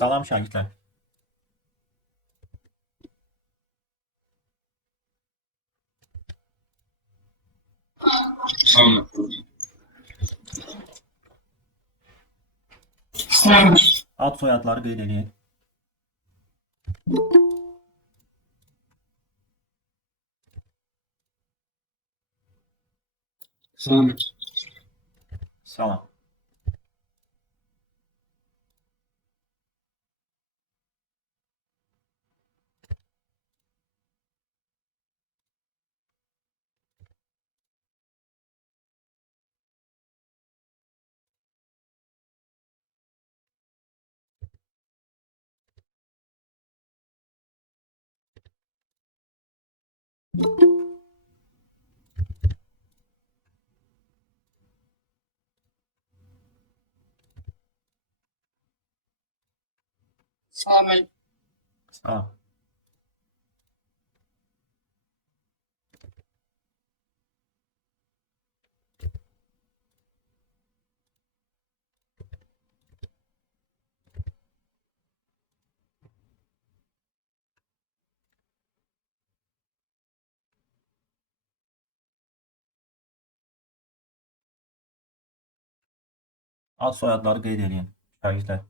Salam şagirdlər. Tamam. Ad soyadları qeyd edin. Tamam. Salam. Salam. Salam. Ad soyadları qeyd edin şagirdlər.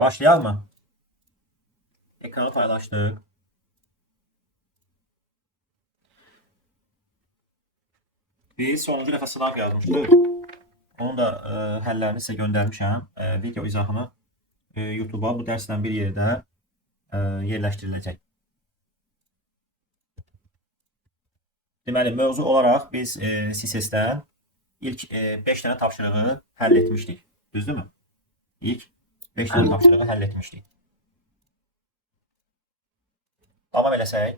Başlayalım. Ekranı paylaşdıq. Biz sonuncu dəfə sınav yazmışdıq. Onun da həllərini sizə göndərmişəm. Video izahını YouTube-a bu dərslə bir yerdə yerləşdiriləcək. Deməli, mövzu olaraq biz CSS-dən ilk 5 dənə tapşırığı həll etmişdik. Düzdürmü? İlk 5 dənə tapşırığı həll etmişdik. Davam eləsək.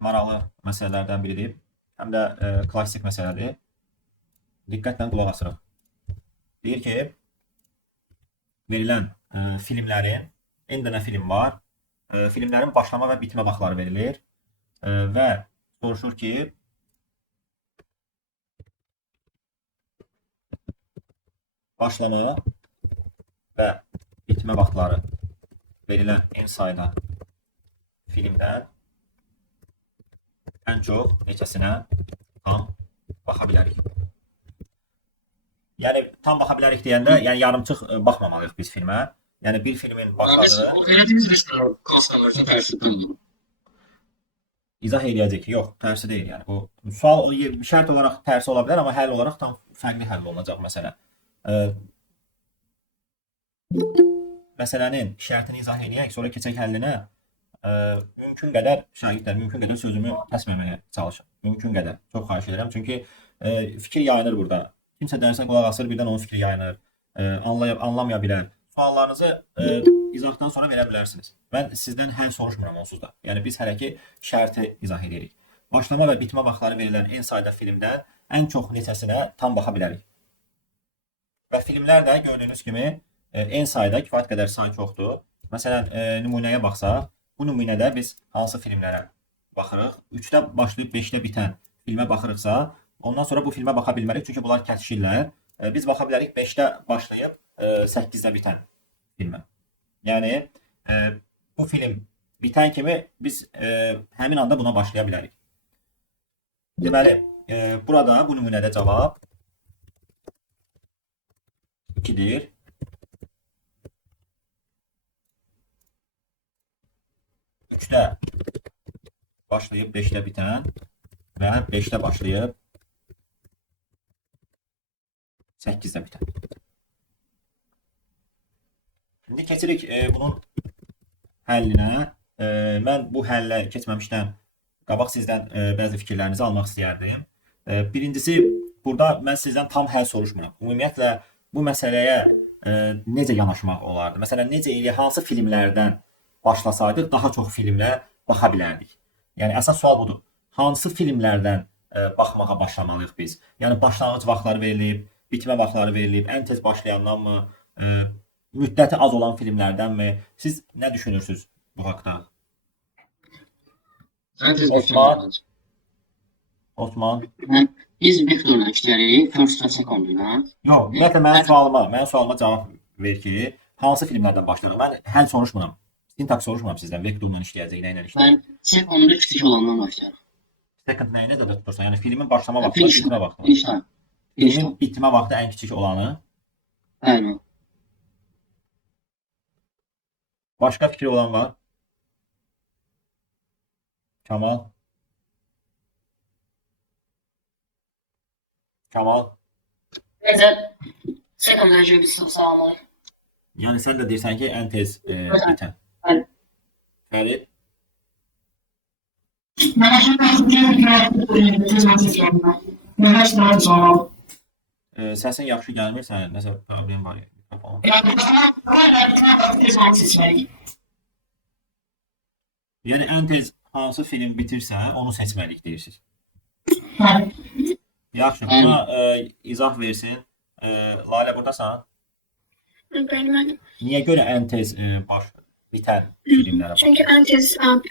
Maraqlı məsələlərdən biridir. Həm də klassik məsələdir. Diqqətlə qulaq asırıq. Deyir ki, verilən filmlərin, n dənə film var. Filmlərin başlama və bitmə vaxtları verilir. Və soruşur ki, başlama və bitmə vaxtları verilən n sayda filmdən ən çox neçəsinə tam baxa bilərik. Yəni tam baxa bilərik deyəndə, yəni yarımçıq baxmamalıyıq biz filmə. Yəni bir filmin başladığı izah eləyəcək ki, yox, tərsi deyil. Yəni bu sual şərt olaraq tərsi ola bilər, amma həll olaraq tam fərqli həll olunacaq məsələ. Məsələnin şərtini izah eləyək, sonra keçək həllinə. Mümkün qədər şagirdlər, mümkün qədər sözümü kəsməməyə çalışın. Mümkün qədər. Çox xahiş edirəm. Çünki fikir yayınır burada. Kimsə dərsə qulaq asır, birdən onun fikri yayınır. Anlamaya bilər. Suallarınızı izahdan sonra verə bilərsiniz. Mən sizdən həll soruşmuram onsuz da. Yəni biz hələ ki şərti izah edirik. Başlama və bitmə vaxtları verilən n sayda filmdən ən çox neçəsinə tam baxa bilərik. Və filmlər də gördüyünüz kimi n sayda kifayət qədər say çoxdur. Məsələn, nümunəyə baxsaq, bu nümunədə biz hansı filmlərə baxırıq? 3-də başlayıb 5-də bitən filmə baxırıqsa, ondan sonra bu filmə baxa bilmərik, çünki bunlar kəsişirlər. Biz baxa bilərik 5-də başlayıb 8-də bitən filmə. Yəni bu film bitən kimi biz həmin anda buna başlaya bilərik. Deməli, burada bu nümunədə cavab 2-dir. 3-də başlayıb 5-də bitən və 5-də başlayıb 8-də bitən. Şimdi keçirik bunun həllinə. mən bu həllə keçməmişdən qabaq sizdən bəzi fikirlərinizi almaq istəyərdim. Birincisi, burada mən sizdən tam həll soruşmuram. Ümumiyyətlə bu məsələyə necə yanaşmaq olardı? Məsələn, necə elə hansı filmlərdən başlasaydıq daha çox filmlə baxa bilərdik? Yəni əsas sual budur. Hansı filmlərdən baxmağa başlamalıyıq biz? Yəni başlanğıc vaxtları verilib, bitmə vaxtları verilib, ən tez başlayandanmı, müddəti az olan filmlərdənmi? Siz nə düşünürsünüz bu haqda? Osman? Osman? Biz Victor'la işlərik, first və second-la. Yox, ümumiyyətlə mənim sualıma cavab ver ki, hansı filmlərdən başlayırıq? Mən həll soruşmuram. Sintaks soruşmuram sizdən. Vektorla işləyəcək, nə ilə işləyəcək? Mən second-u kiçik olandan başlayarım. Second nəyi necə tutursan? Yəni filmin başlama vaxtı, bitmə vaxtı. Filmin bitmə vaxtı ən kiçik olanı. Bəli. Başqa fikri olan var? Kamal? Kamal? Necə second-dan bir sağlamalıyıq. Yəni sən də deyirsən ki, ən tez bitən. Bəli. Fərid? Səsin yaxşı gəlmir, sənin nəsə problem var mikrofonun. Yəni ən tez hansı film bitirsə, onu seçməliyik deyirsiniz. Yaxşı, buna izah versin. Lalə buradasan? Bəli. Niyə görə ən tez bitən filmlərə baxırıq? Çünki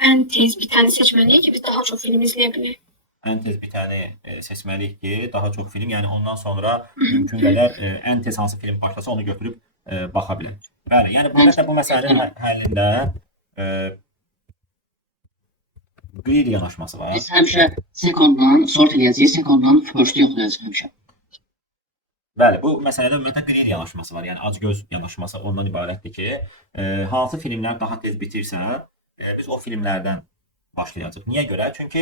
ən tez bitəni seçməliyik ki, biz daha çox film izləyə bilək. Ən tez bitəni seçməliyik ki, daha çox film, yəni ondan sonra mümkün qədər ən tez hansı film başlasa onu götürüb baxa bilək. Bəli, yəni bu məsələnin həllində qeyri yanaşması var. Biz həmişə second-dan sort edəcəyik, second-dan first-u yoxlayacaq həmişə. Bəli, bu məsələdə ümumiyyətlə qeyri yanaşması var. Yəni acgöz yanaşması ondan ibarətdir ki, hansı filmlər daha tez bitirsə, biz o filmlərdən başlayacağıq. Niyə görə? Çünki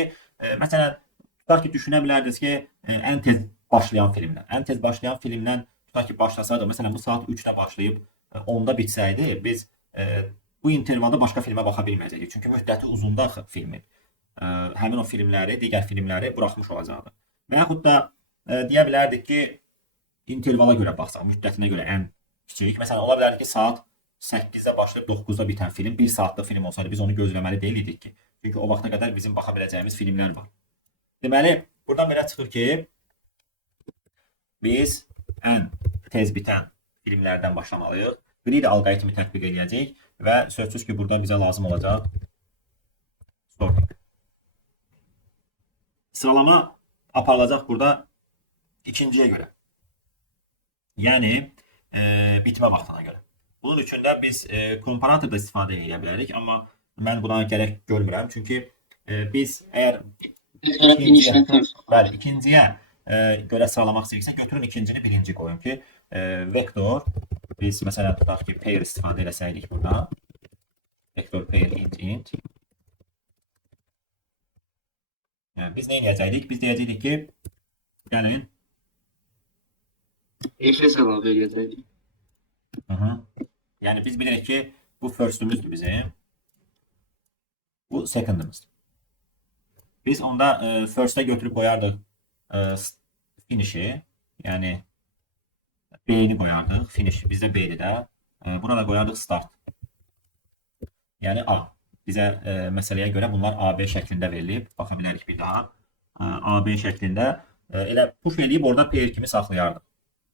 məsələn, tutaq ki, düşünə bilərdiniz ki, ən tez başlayan filmdən. Ən tez başlayan filmdən tutaq ki, başlasaydı, məsələn, bu saat 3-də başlayıb 10-da bitsəydi, biz bu intervalda başqa filmə baxa bilməyəcəkdik. Çünki müddəti uzunda filmin. Həmin o filmləri, digər filmləri buraxmış olacaqdı. Və yaxud da deyə bilərdik ki, intervala görə baxsaq, müddətinə görə ən kiçik. Məsələn, ola bilərdi ki, saat 8-də başlayıb 9-da bitən film 1 saatlıq film olsaydı, biz onu gözləməli deyilik ki. Çünki o vaxta qədər bizim baxa biləcəyimiz filmlər var. Deməli, buradan belə çıxır ki, biz ən tez bitən filmlərdən başlamalıyıq. Qeyri alqoritmi tətbiq edəcəyik və sözsüz ki, burada bizə lazım olacaq sorting. Sıralama aparılacaq burada ikinciyə görə. Yəni, bitmə vaxtına görə. Bunun üçün də biz komparatorda istifadə edə bilərik, amma mən buna gərək görmürəm. Çünki biz əgər ikinciyə görə sıralamaq istəyiriksə, götürün ikincini birinci qoyun ki, vektor, biz məsələn tutaq ki, pair istifadə eləsəydik burada. Vektor pair int. Yəni, biz nə edəcəkdik? Biz deyəcəkdik ki, gəlin. Eşes əlavə edəcəkdik. Yəni, biz bilirik ki, bu first'ümüzdür bizim. Bu second'ımızdır. Biz onda first'ə götürüb qoyardıq finish'i. Yəni, B-ni qoyardıq. Finish bizdə B-dir də. Buna da qoyardıq start. Yəni, A. Bizə məsələyə görə bunlar AB şəklində verilib. Baxa bilərik bir daha. AB şəklində. Elə push eləyib orada pair kimi saxlayardıq.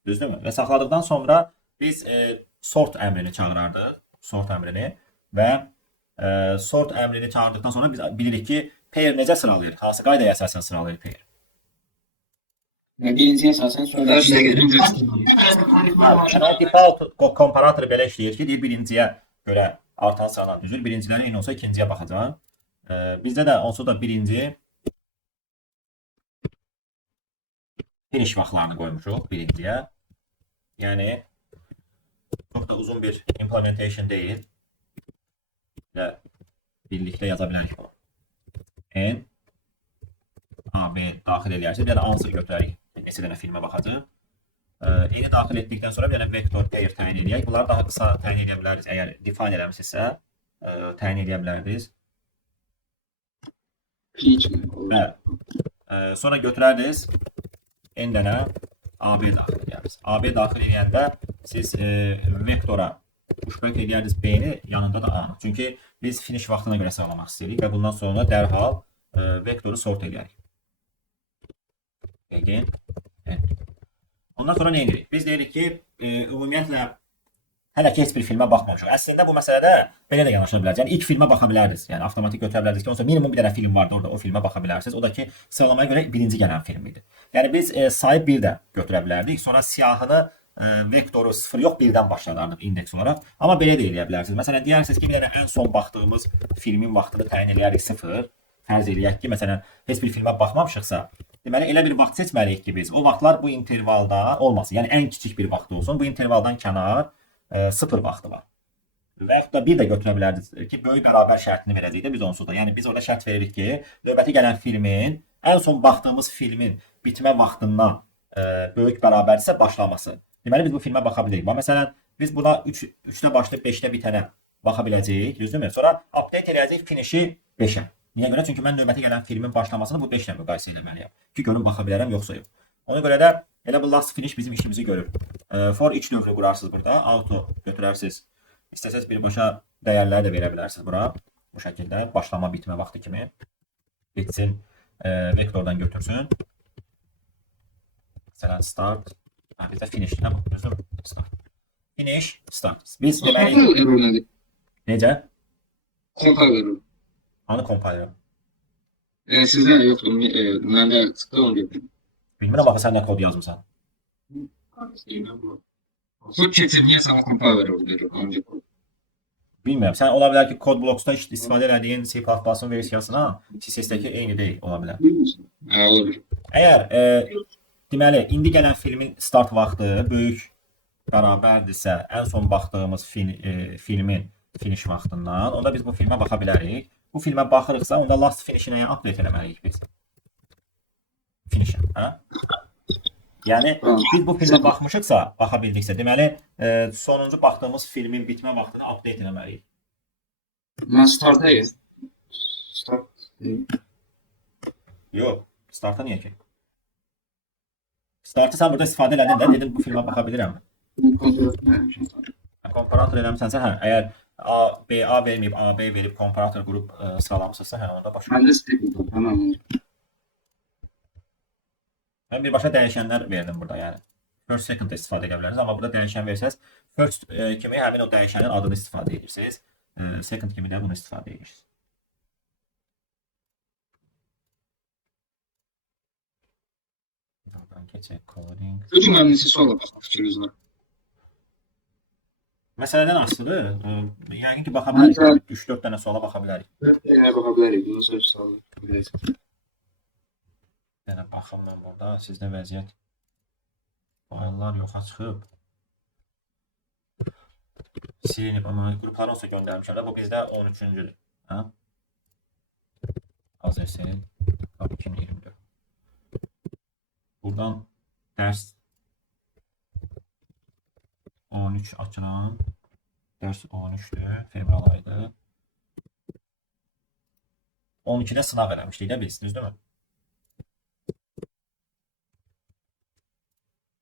Düzdürmü? Və saxladıqdan sonra biz sort əmrini çağırardıq. Sort əmrini. Və sort əmrini çağırdıqdan sonra biz bilirik ki, pair necə sıralayır? Hansı qaydaya əsasən sıralayır pair? Birinciyə əsasən first-ə görə. Yəni, default komparatoru belə işləyir ki, deyir birinciyə görə artan sıralar düzür. Birinciləri eyni olsa ikinciyə baxacaq. Bizdə də olsa da birinci finish vaxtlarını qoymuşuq birinciyə. Yəni, çox da uzun bir implementation deyil. Və birlikdə yaza bilərik bunu. N A, B daxil edərsək, bir də answer götürərik. Neçə dənə filmə baxacaq. N-i daxil etdikdən sonra bir dənə vektor pair təyin edək. Bunları daha qısa təyin edə biləriz. Əgər define eləmişsinizsə, təyin edə biləriz. Hiç mi? Bəli. Sonra götürərdiniz n dənə AB daxil edərsiniz. AB daxil edəndə siz vektora pushback edərdiniz B-ni, yanında da A-nı. Çünki biz finish vaxtına görə sağlamaq istəyirik və bundan sonra dərhal vektoru sort edərik. Again. Ondan sonra nə edirik? Biz deyirik ki, ümumiyyətlə hələ ki heç bir filmə baxmamışıq. Əslində bu məsələdə belə də yanaşa bilərsiniz. Yəni ilk filmə baxa bilərsiniz. Yəni avtomatik götürə bilərsiniz ki, onsa minimum bir dənə film vardı orada, o filmə baxa bilərsiniz. O da ki, sıralamaya görə birinci gələn film idi. Yəni biz sayı 1 də götürə bilərdik. Sonra siyahını vektoru 0 yox 1-dən başladarıq indeks olaraq. Amma belə də eləyə bilərsiniz. Məsələn, deyərsiniz ki, bir dənə ən son baxdığımız filmin vaxtını təyin edərik 0. Fərz eləyək ki, məsələn, heç bir filmə baxmamışıqsa, deməli elə bir vaxt seçməliyik ki, biz o vaxtlar bu intervalda olmasın. Yəni ən kiçik bir vaxt olsun. Bu intervaldan kənar 0 vaxtı var. Və yaxud da bir də götürə bilərdiniz ki, böyük bərabər şərtini verəcəyik də biz onsuz da. Yəni biz orada şərt veririk ki, növbəti gələn filmin ən son baxdığımız filmin bitmə vaxtından böyük bərabərdirsə başlaması. Deməli biz bu filmə baxa bilərik. Məsələn, biz buna 3-də başlayıb 5-də bitənə baxa biləcəyik, düzdürmü? Sonra update edəcəyik finişi 5-ə. Niyə görə? Çünki mən növbəti gələn filmin başlamasını bu 5 ilə müqayisə etməliyəm ki, görüm baxa bilərəm yoxsa yox. Ona görə də elə bu last finish bizim işimizi görür. For each dövrü qurarsınız burada. Auto götürərsiniz. İstəsəz birbaşa dəyərləri də verə bilərsiniz bura. Bu şəkildə başlama bitmə vaxtı kimi bitsin. Vektordan götürsün. Məsələn start. Bizdə finish nə bu? Start. Finish, start. Biz deməli necə? Compiler. Hanı compiler? Sizdə yoxdur. Məndə çıxdı onu getirdim. Bilmirəm axı sən nə kod yazmısan. Kod keçirməyə sana compiler verir. Bilmirəm. Sən ola bilər ki, kod bloksda istifadə elədiyin C++'ın versiyasına CSS-dəki eyni deyil, ola bilər. Olur. Əgər deməli indi gələn filmin start vaxtı böyük bərabərdirsə, ən son baxdığımız filmin finish vaxtından, onda biz bu filmə baxa bilərik. Bu filmə baxırıqsa, onda last finish-inə update eləməliyik biz. Finish-ə, hə? Yəni biz bu filmə baxmışıqsa, baxa bildiksə, deməli sonuncu baxdığımız filmin bitmə vaxtını update eləməliyik. Mən startdayım. Start. Yox, starta niyə ki? Startı sən burada istifadə elədin də, dedim bu filmə baxa bilirəm. Komparator eləmisənsə, hə, əgər A verməyib, AB verib komparator qrup sıralamısınızsa, hə, onda başqa. Məndə stepildim, tamam. Mən birbaşa dəyişənlər verdim burada, yəni. First, second da istifadə edə bilərsiniz, amma burada dəyişən versəz, first kimi həmin o dəyişənin adını istifadə edirsiniz, second kimi də bunu istifadə edirsiniz. Buradan keçək, coding. Üç mühendisi sonra baxmaq fikriniz var. Məsələdən asılıdır. Yəqin ki, baxa bilərik. 3-4 dənə suala baxa bilərik. Yenə baxa bilərik. Bunu söz salın. Yəni, baxım mən burada. Sizdə vəziyyət fayllar yoxa çıxıb. Silinib, amma qrupları olsa göndərmişəm. Bu bizdə 13-cüdür. AZS 2024. Buradan dərs 13 açılan. Dərs 13'dür. Fevral ayıdır. 12'də sınav eləmişdik də biz, düzdürmü?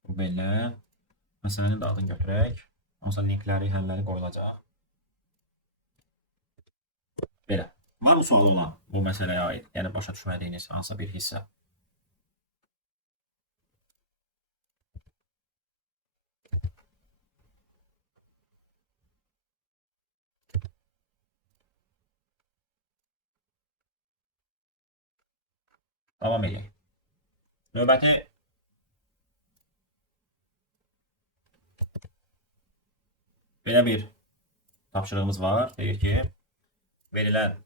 Bu belə. Məsələnin də adını götürək. Onsa linkləri, həlləri qoyulacaq. Belə. Var mı soru olan bu məsələyə aid? Yəni başa düşmədiyiniz hansısa bir hissə? Davam edək. Növbəti belə bir tapşırığımız var. Deyir ki, verilən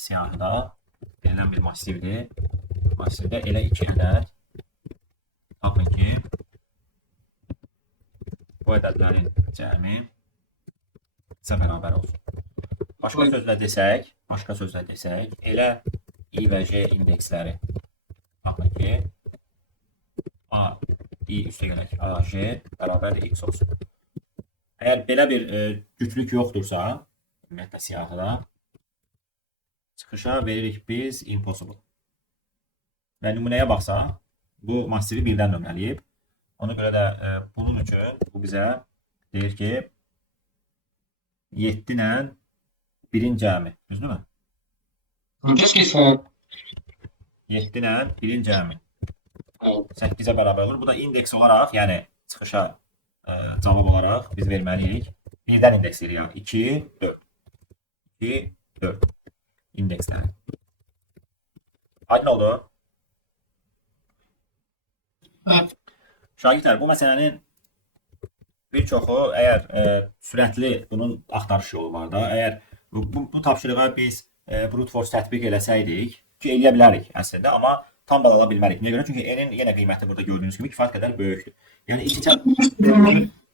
siyahıda verilən bir massivdir. Massivdə elə iki ədəd tapın ki, bu ədədlərin cəmi isə bərabər olsun. Başqa sözlə desək, elə I və J indeksləri tapın ki, A, I üstəgələk A, J bərabərdir X olsun. Əgər belə bir cütlük yoxdursa, ümumiyyətlə siyahıda, Çıxışa veririk biz impossible. Və nümunəyə baxsaq, bu massivi birdən nömrələyib. Ona görə də bunun üçün bu bizə deyir ki 7 ilə 1-in cəmi. Düzdürmü? Keşke son 7 ilə 1-in cəmi 8-ə bərabər olur. Bu da indeks olaraq, yəni çıxışa cavab olaraq biz verməliyik. Birdən indeksləyirik. 2, 4. 2, 4. İndekslər. Aydın oldu? Evet. Şagirdlər, bu məsələnin bir çoxu əgər sürətli bunun axtarış yolu var da, əgər bu tapşırığa biz brute force tətbiq eləsəydik, ki eləyə bilərik əslində, amma tam bal ala bilmərik. Niyə görə? Çünki n-in yenə qiyməti burada gördüyünüz kimi kifayət qədər böyükdür. Yəni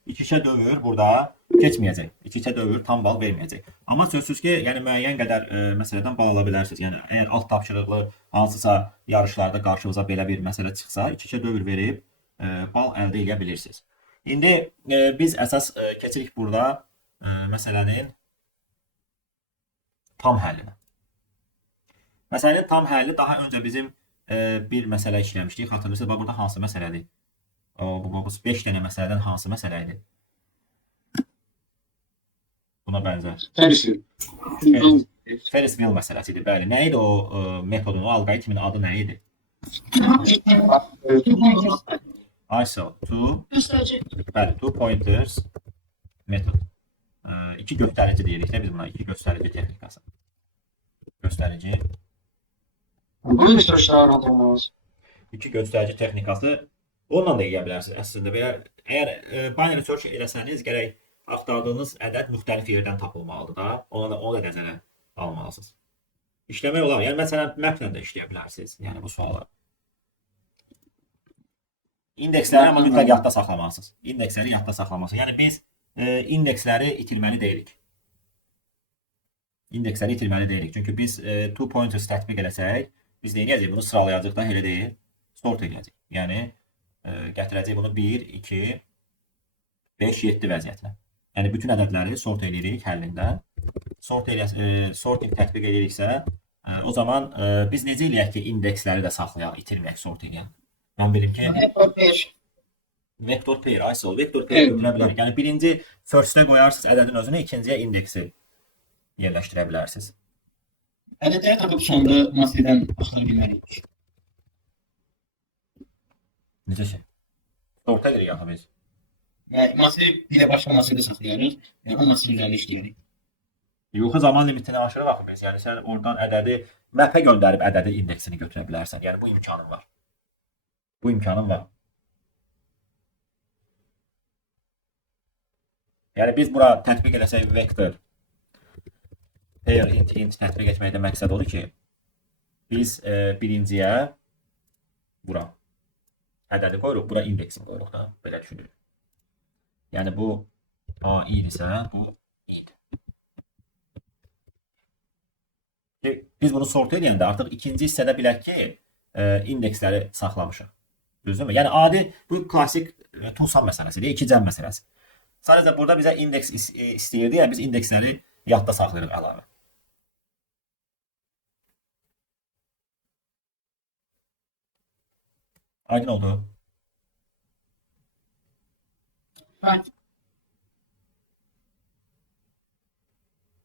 2-2 dövr burada keçməyəcək. 2-2 dövr tam bal verməyəcək. Amma sözsüz ki, yəni müəyyən qədər məsələdən bal ala bilərsiniz. Yəni əgər alt tapşırıqlı hansısa yarışlarda qarşınıza belə bir məsələ çıxsa, 2-2 dövr verib bal əldə edə bilirsiniz. İndi biz əsas keçirik burada məsələnin tam həllinə. Məsələnin tam həlli daha öncə bizim bir məsələ işləmişdik. Xatırlayırsınız, bax burada hansı məsələdir? Bu 5 dənə məsələdən hansı məsələ idi? Buna bənzər. Ferris wheel məsələsi idi. Bəli. Nə idi o metodun, o alqoritmin adı nə idi? ISO 2. Göstərici. Bəli, 2 pointers metod. 2 göstərici deyirik də biz buna, 2 göstərici texnikası. Göstərici. Bunu bir soruşlar olmaz. 2 göstərici texnikası onunla da edə bilərsiniz əslində. Belə əgər binary search eləsəniz, gərək axtardığınız ədəd müxtəlif yerdən tapılmalıdır da. Onu da nəzərə almalısınız. İşləmək olar. Yəni məsələn maplə də işləyə bilərsiniz. Yəni bu suallar. İndeksləri amma mütləq yadda saxlamalısınız. İndeksləri yadda saxlamalısınız. Yəni biz indeksləri itirməli deyilik. İndeksləri itirməli deyilik. Çünki biz 2 pointers tətbiq eləsək, biz nə edəcəyik? Bunu sıralayacağıq da, elə deyil. Sort edəcəyik. Yəni gətirəcəyik bunu 1, 2, 5, 7 vəziyyətinə. Yəni bütün ədədləri sort edirik həllində. Sorting tətbiq ediriksə, o zaman biz necə eləyək ki, indeksləri də saxlayaq, itirməyək, sort edək. Mən bilim ki, vektor pair, ISO, vektor pair götürə bilərik. Yəni birinci first-ə qoyarsınız ədədin özünü, ikinciyə indeksi yerləşdirə bilərsiniz. Ədədləri tapıb sonda massivdən axtara bilmərik. Necə şey? Sort edirik axı biz. Yəni massivi bir də başqa massivdə saxlayarıq. Yəni o massiv üzərində işləyirik. Yoxsa zaman limitini aşırıq axı biz. Yəni sən oradan ədədi mapə göndərib ədədi indeksini götürə bilərsən. Yəni bu imkanın var. Bu imkanın var. Yəni biz bura tətbiq eləsək vektor pair int tətbiq etməkdə məqsəd odur ki, biz birinciyə bura ədədi qoyuruq, bura indeksini qoyuruq da, belə düşünürük. Yəni bu A idisə, bu id. Biz bunu sort edəndə artıq ikinci hissədə bilək ki, indeksləri saxlamışıq. Düzdürmü? Yəni adi bu klassik Tucson məsələsidir, 2 cəm məsələsi. Sadəcə burada bizə indeks istəyirdi, yəni biz indeksləri yadda saxlayırıq əlavə. Aydın oldu? Evet.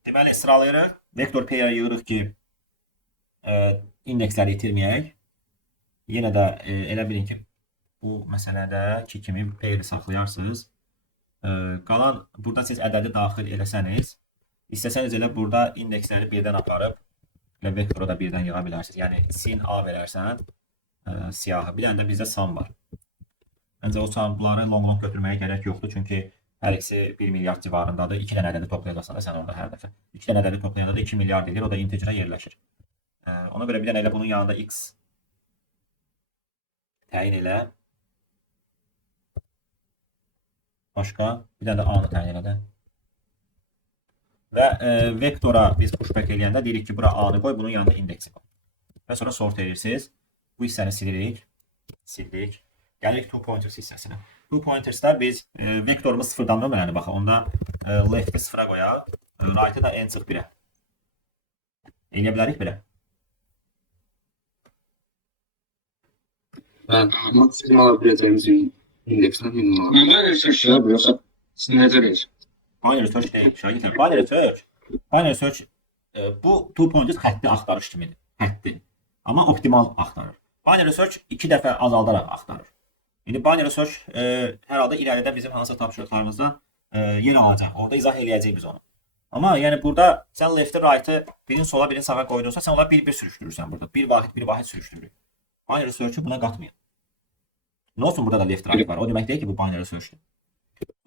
Deməli, sıralayırıq. Vektor pair yığırıq ki, indeksləri itirməyək. Yenə də elə bilin ki, bu məsələdə ki kimi pair saxlayarsınız. Qalan, burada siz ədədi daxil eləsəniz, istəsəniz elə burada indeksləri birdən aparıb və vektoru da birdən yığa bilərsiniz. Yəni, sin A verərsən, siyahı. Bir dənə də bizdə sum var. Məncə o samları long götürməyə gərək yoxdur, çünki hər ikisi 1 milyard civarındadır. 2 dənə ədədi toplayacaqsan da sən orada hər dəfə. 2 dənə ədədi toplayanda da 2 milyard edir, o da integerə yerləşir. Ona görə bir dənə elə bunun yanında x təyin elə. Başqa, bir dənə də A-nı təyin elə də. Və vektora biz pushback eləyəndə deyirik ki, bura A-nı qoy, bunun yanında indeksi qoy. Və sonra sort edirsiniz. Bu hissəni silirik. Sildik. Gəlirik 2 pointers hissəsinə. 2 pointersda biz vektorumuz sıfırdan nömrələnir. Baxın, onda left-i sıfıra qoyaq, right-ı da n-1-ə. Eləyə bilərik belə. Ben maksimum alabileceğimiz indeksten minimum alalım. Binary search ya bu yoxsa sinəcərik. Binary search deyil, şagirdlər. Binary search bu two pointers xətti axtarış kimidir. Xətti. Amma optimal axtarır. Binary search 2 dəfə azaldaraq axtarır. İndi binary search hər halda irəlidə bizim hansısa tapşırıqlarımızda yer alacaq. Orada izah eləyəcəyik biz onu. Amma yəni burada sən left-i right-ı birini sola, birini sağa qoydunsa, sən onları bir-bir sürüşdürürsən burada. Bir vahid sürüşdürürük. Binary search-ı buna qatmayın. Nə olsun burada da left right var. O demək deyil ki, bu binary search-dir.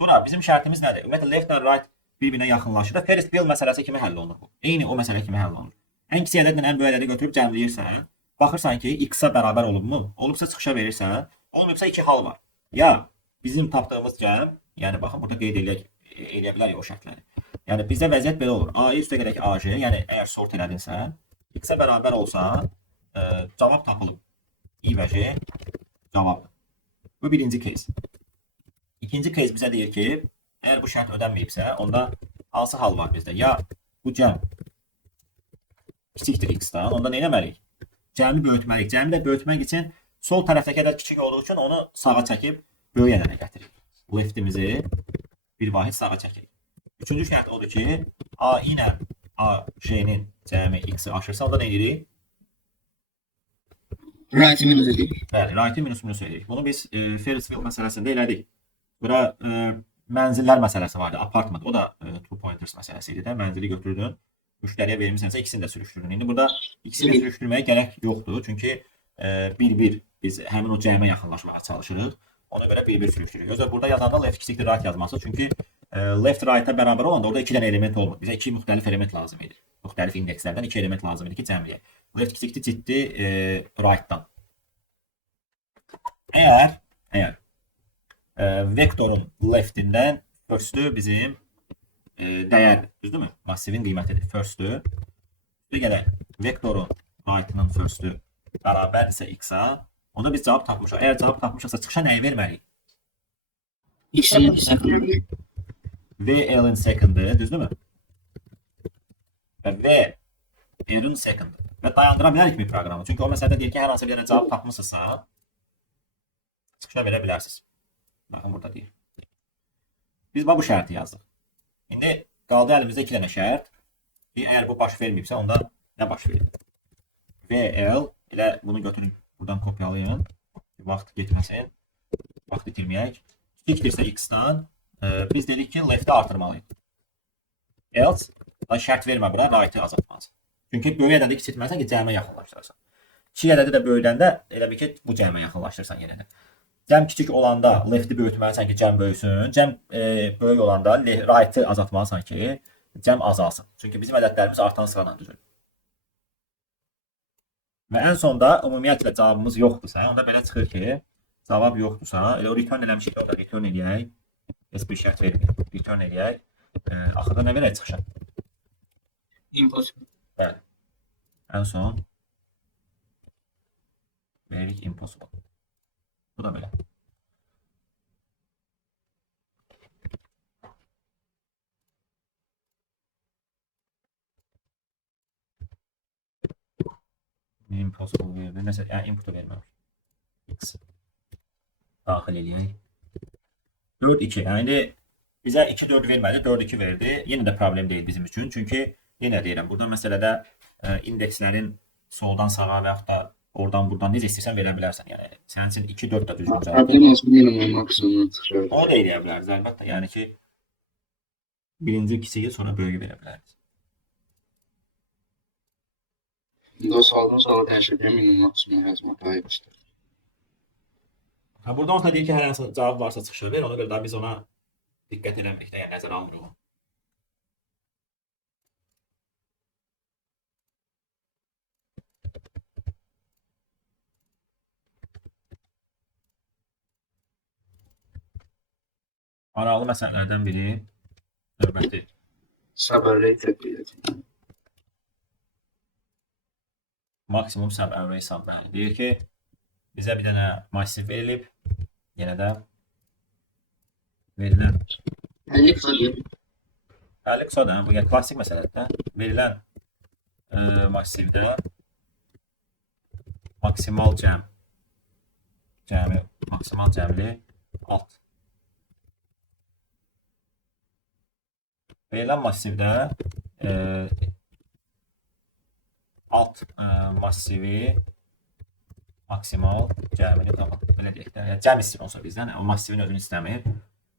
Sonra bizim şərtimiz nədir? Ümumiyyətlə left and right bir-birinə yaxınlaşır. First wheel məsələsi kimi həll olunur bu. Eyni o məsələ kimi həll olunur. Ən kiçik ədədlə ən böyük ədədi götürüb cəmləyirsən. Baxırsan ki, x-a bərabər olubmu? Olubsa çıxışa verirsən. Olmayıbsa iki hal var. Ya bizim tapdığımız cəm, yəni baxın burada qeyd eləyə bilər ya o şərtləri. Yəni bizdə vəziyyət belə olur. A üstə gələk AJ, yəni əgər sort elədinsə, x-a bərabər olsa, cavab tapılıb. I və J cavabdır. Bu birinci case. İkinci case bizə deyir ki, əgər bu şərt ödənməyibsə, onda hansı hal var bizdə? Ya bu cəm kiçikdir x-dan, onda nə etməliyik? Cəmi böyütməliyik. Cəmi də böyütmək üçün sol tərəfdəki ədəd kiçik olduğu üçün onu sağa çəkib böyük ədədə gətiririk. Leftimizi bir vahid sağa çəkirik. Üçüncü şərt odur ki, A ilə AJ-nin cəmi x-i aşırsa, onda nə edirik? Right minus edirik. Bəli, right-i minus edirik. Bunu biz Ferris wheel məsələsində elədik. Bura mənzillər məsələsi vardı, apartment. O da two pointers məsələsi idi də. Mənzili götürdün, müştəriyə vermisənsə ikisini də sürüşdürdün. İndi burada ikisini də sürüşdürməyə gərək yoxdur. Çünki bir-bir biz həmin o cəmə yaxınlaşmağa çalışırıq. Ona görə bir-bir sürüşdürürük. Özür burada yazanda left kiçikdir right yazması. Çünki left right-a bərabər olanda orada 2 dənə element olmur. Bizə 2 müxtəlif element lazım idi. Müxtəlif indekslərdən 2 element lazım idi ki, cəmləyək. Left kiçikdir ciddi right-dan. Əgər vektorun left-indən first-ü bizim dəyərdir. Düzdürmü? Massivin qiymətidir. First-ü. Üstə gələk vektorun right-ının first-ü bərabərdirsə x-a, onda biz cavab tapmışıq. Əgər cavab tapmışıqsa çıxışa nəyi verməliyik? X-in second. VL-in second-ı, düzdürmü? Və V-in second-ı. Və dayandıra bilərikmi proqramı? Çünki o məsələdə deyir ki, hər hansı bir yerə cavab tapmışsınızsa, çıxışa verə bilərsiniz. Baxın burada deyir. Biz bu şərti yazdıq. İndi qaldı əlimizdə 2 dənə şərt. Əgər bu baş verməyibsə, onda nə baş verir? VL elə bunu götürün, buradan kopyalayın. Vaxt getməsin. Vaxt itirməyək. Kiçikdirsə x-dan biz dedik ki, left-i artırmalıyıq. Else şərt vermə bura, right-i azaltmalısın. Çünki böyük ədədi kiçiltməlisən ki, cəmə yaxınlaşdırırsan. Kiçik ədədi də böyüdəndə elə bir ki, bu cəmə yaxınlaşdırırsan yenə də. Cəm kiçik olanda left-i böyütməlisən ki, cəm böyüsün. Cəm böyük olanda right-i azaltmalısan ki, cəm azalsın. Çünki bizim ədədlərimiz artan sırayla düzülür. Və ən sonda ümumiyyətlə cavabımız yoxdursa, onda belə çıxır ki, cavab yoxdursa, elə o return eləmişik, orada return eləyək. Heç bir şərt verməyək. Return eləyək. Axırda nə verək çıxışa? Impossible. Bəli. Ən son veririk impossible. Bu da belə. Impossible verdi. Nəsə, yəni input verməmiş. X. Daxil eləyək. 4-2. Yəni bizə 2-4 vermədi, 4-2 verdi. Yenə də problem deyil bizim üçün. Çünki yenə deyirəm, burada məsələdə indekslərin soldan sağa və yaxud da oradan buradan necə istəyirsən verə bilərsən. Yəni sənin üçün 2-4 də düzgün cavabdır. Problem olsun minimum maksimum çıxır. O da eləyə biləriz əlbəttə. Yəni ki, birinci kiçiyi sonra böyüyü verə biləriz. O sualdan sonra dəyişəcək minimum maksimum yazmaq daha yaxşıdır. Burada orada deyir ki, hər hansı cavab varsa çıxışa ver. Ona görə də biz ona diqqət eləmirik də, yəni nəzərə almırıq onu. Maraqlı məsələlərdən biri növbəti. Sub-array tədbiq. Maksimum sub-array sub-array. Deyir ki, bizə bir dənə massiv verilib. Yenə də verilən 50 kısa deyil. Əlli qısa da, bu yəni klassik məsələdir də. Verilən massivdə maksimal maksimal cəmli alt. Verilən massivdə alt massivi maksimal cəmini tapın. Belə deyək də, yəni cəm istəyir olsa bizdən, o massivin özünü istəmir.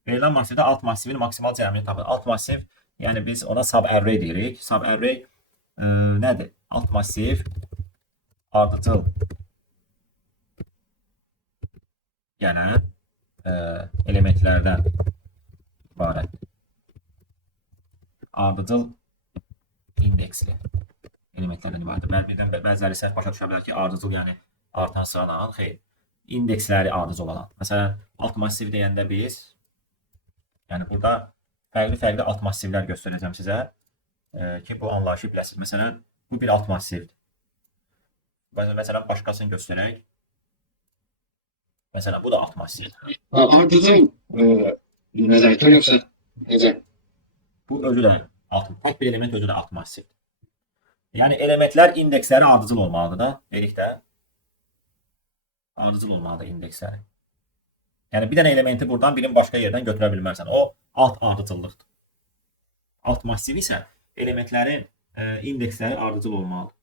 Verilən massivdə alt massivin maksimal cəmini tapın. Alt massiv, yəni biz ona sub-array deyirik. Sub-array nədir? Alt massiv ardıcıl gələn elementlərdən ibarət. Ardıcıl indeksli elementlərdən ibarətdir. Bəziləri səhv başa düşə bilər ki, ardıcıl yəni artan sıradan, xeyr. İndeksləri ardıcıl olan. Məsələn, alt massiv deyəndə biz, yəni burada fərqli alt massivlər göstərəcəm sizə ki, bu anlayışı biləsiniz. Məsələn, bu bir alt massivdir. Məsələn, başqasını göstərək. Məsələn, bu da alt massivdir. Ardıcıl nəzərdə yoxsa necə? Bu özü də tək bir element özü də alt massivdir. Yəni elementlər indeksləri ardıcıl olmalıdır da, dedik də. Ardıcıl olmalıdır indeksləri. Yəni bir dənə elementi buradan birini başqa yerdən götürə bilmərsən. O alt ardıcıllıqdır. Alt massiv isə elementlərin indeksləri ardıcıl olmalıdır.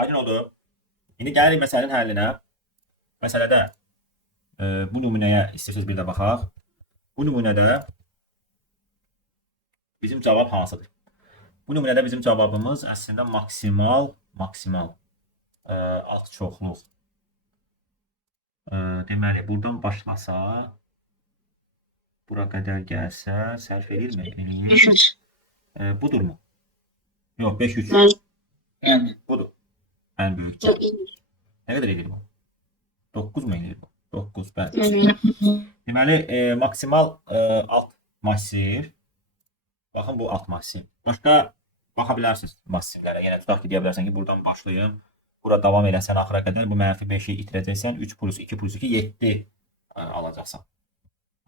Aydın oldu. İndi gəlirik məsələnin həllinə. Məsələdə bu nümunəyə istəyirsiniz bir də baxaq. Bu nümunədə bizim cavab hansıdır? Bu nümunədə bizim cavabımız əslində maksimal alt çoxluq. Deməli, buradan başlasa, bura qədər gəlsə, sərf edirmi? 500. Budurmu? Yox, 500. Yəni Budur. Ən böyük cavab. Nə qədər edir bu? 9 mu edir bu? 9, bəli. Deməli, maksimal alt massiv. Baxın, bu alt massiv. Başqa baxa bilərsiniz massivlərə. Yenə tutaq ki, deyə bilərsən ki, buradan başlayım. Bura davam eləsən axıra qədər bu -5-i itirəcəksən. 3 plus 2 plus 2, 7 alacaqsan.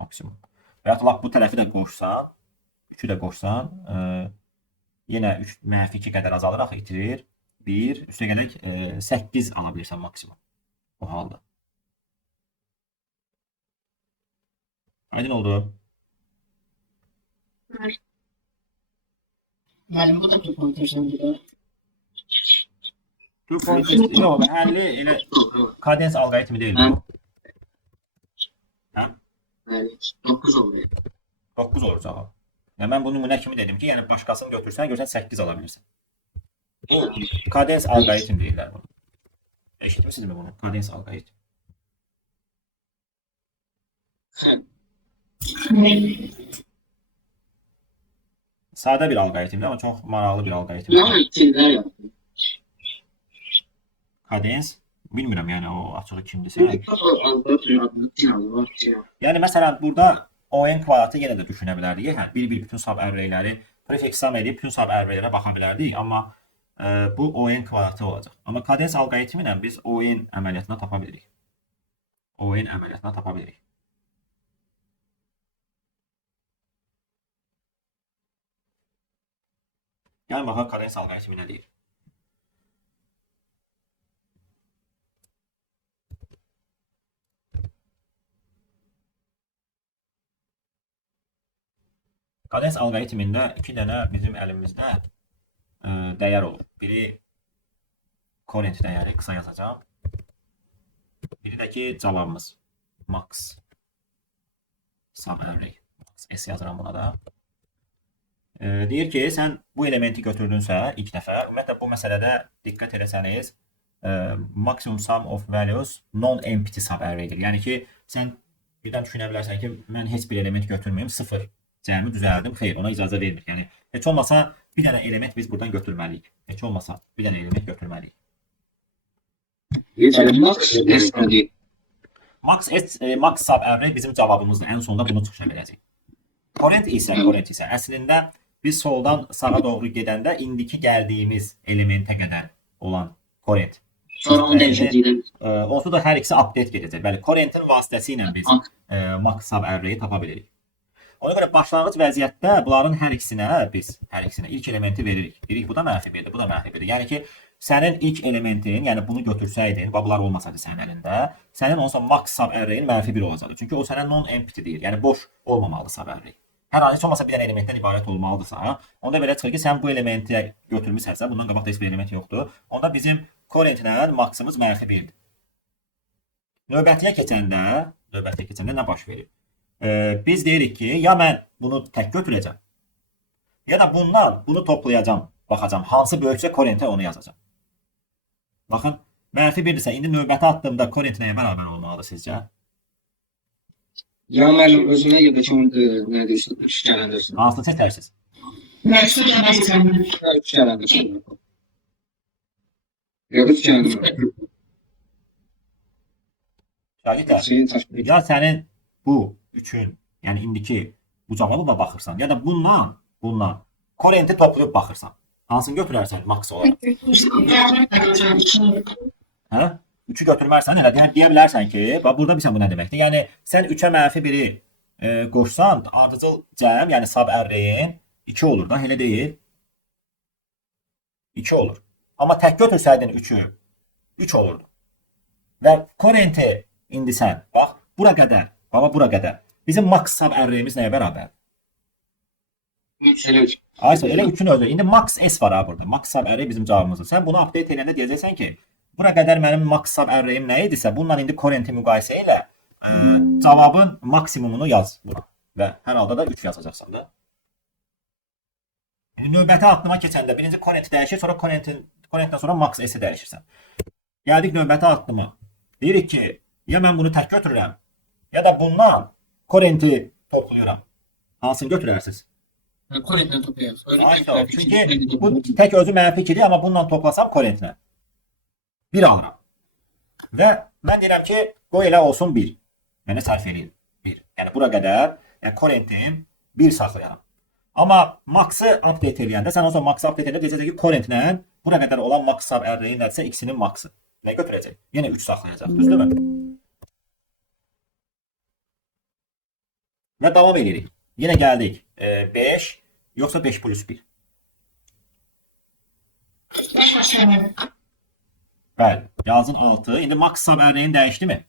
Maksimum. Və ya lap bu tərəfi də qoşsan, 3-ü də qoşsan, yenə -2 qədər azalır, axı itirir. 1, üstə gələk 8 ala bilirsən maksimum. O halda. Aydın oldu. Müəllim, bu da 2 pointerdir. Yox, 50 elə kadens alqoritmi deyil bu. Hə? Bəli, 9 olur. 9 olur cavab. Yəni mən bu nümunə kimi dedim ki, yəni başqasını götürsən, görsən 8 ala bilirsən. Bu kadens alqoritm deyirlər bunu. Eşitmisinizmi bunu? Kadens alqoritm. Sadə bir alqoritmdir, amma çox maraqlı bir alqoritmdir. Nə itirlər yaptım? Kadens, bilmirəm yəni o açığı kimdirsə. Yəni, Yəni məsələn burada ON kvadratı yenə də düşünə bilərdik. Hə, bir bütün sub-arrayləri prefix-sum edib bütün sub-arraylərə baxa bilərdik, amma bu ON kvadratı olacaq. Amma kadens alqoritmi ilə biz ON əməliyyatına tapa bilirik. ON əməliyyatına tapa bilirik. Gəlin baxaq kadens alqoritmi nə deyir. Kadens alqoritmində 2 dənə bizim əlimizdə dəyər olur. Biri current dəyəri, qısa yazacağam. Biri də ki cavabımız max sub-array. S yazıram buna da. Deyir ki, sən bu elementi götürdünsə ilk dəfə, ümumiyyətlə bu məsələdə diqqət etsəniz, maximum sum of values non-empty sub-arraydir. Yəni ki, sən birdən düşünə bilərsən ki, mən heç bir element götürməyim, 0 cəmi düzəldim. Xeyr, ona icazə vermir. Yəni heç olmasa bir dənə element biz buradan götürməliyik. Heç olmasa bir dənə element götürməliyik. Max sub-array bizim cavabımızdır. Ən sonunda bunu çıxışa biləcək. Current isə əslində biz soldan sağa doğru gedəndə indiki gəldiyimiz elementə qədər olan current. Sonra onu dəyişəcəyik. Onsuz da hər ikisi update gedəcək. Bəli, current-in vasitəsilə biz max sub array-i tapa bilirik. Ona görə başlanğıc vəziyyətdə bunların hər ikisinə ilk elementi veririk. Deyirik bu da mənfi 1-dir, bu da mənfi 1-dir. Yəni ki, sənin ilk elementin, yəni bunu götürsəydin, bunlar olmasaydı sənin əlində, sənin onsa max sub array-in mənfi 1 olacaqdı. Çünki o sənə non-empty deyir. Yəni boş olmamalıdır sub array. Hər hansı heç olmasa bir dənə elementdən ibarət olmalıdırsa, onda belə çıxır ki, sən bu elementi götürmüsənsə, bundan qabaqda heç bir element yoxdur. Onda bizim current-lə maksımız mənfi 1-dir. Növbətiyə keçəndə nə baş verir? Biz deyirik ki, ya mən bunu tək götürəcəm, ya da bundan bunu toplayacağım, baxacağım, hansı böyüksə current-ə onu yazacağım. Baxın, mənfi 1-dirsə, indi növbəti addımda current nəyə bərabər olmalıdır sizcə? Ya müəllim özünə ya da ki, nə deyirsən, üç gələndirsin. Hansını seçərsiniz? Nəsə gəlməsən. Ya üç gələndirsin. Ya üç gələndirsin. Şagirdlər, ya sənin bu üçün, yəni indiki bu cavabına baxırsan, ya da bundan current-i toplayıb baxırsan. Hansını götürərsən max olaraq? Hə? 3-ü götürmərsən, elə deyə bilərsən ki, bax burada bilirsən bu nə deməkdir? Yəni sən 3-ə mənfi 1-i qoşsan, ardıcıl cəm, yəni sub array-in 2 olur da, elə deyil. 2 olur. Amma tək götürsəydin 3-ü, 3 olurdu. Və current-i indi sən, bax, bura qədər. Bizim max sub array-imiz nəyə bərabər? 3 elə 3. Aysa, elə 3-ün özü. İndi max s var ha burada. Max sub array bizim cavabımızdır. Sən bunu update edəndə deyəcəksən ki, bura qədər mənim max sub array-im nə idisə, bununla indi current-i müqayisə ilə cavabın maksimumunu yaz bura. Və hər halda da 3 yazacaqsan da. Növbəti addıma keçəndə birinci current dəyişir, sonra current-dən sonra max s-i dəyişirsən. Gəldik növbəti addıma. Deyirik ki, ya mən bunu tək götürürəm, ya da bundan current-i toplayıram. Hansını götürərsiniz? Current-lə toplayarız. Çünki bu tək özü mənfi 2-dir, amma bununla toplasam current-lə 1 alıram. Və mən deyirəm ki, qoy elə olsun 1. Yəni sərf eləyim 1. Yəni bura qədər current-im 1 saxlayıram. Amma max-ı update eləyəndə, sən o zaman max-ı update eləyəndə deyəcək ki, current-lə bura qədər olan max sub array-in nədirsə x-inin max-ı. Nə götürəcək? Yenə 3 saxlayacaq, düzdürmü? Və davam edirik. Yenə gəldik. 5 yoxsa 5 plus 1. Bəli, yazın 6. İndi max sub array-in dəyişdi mi?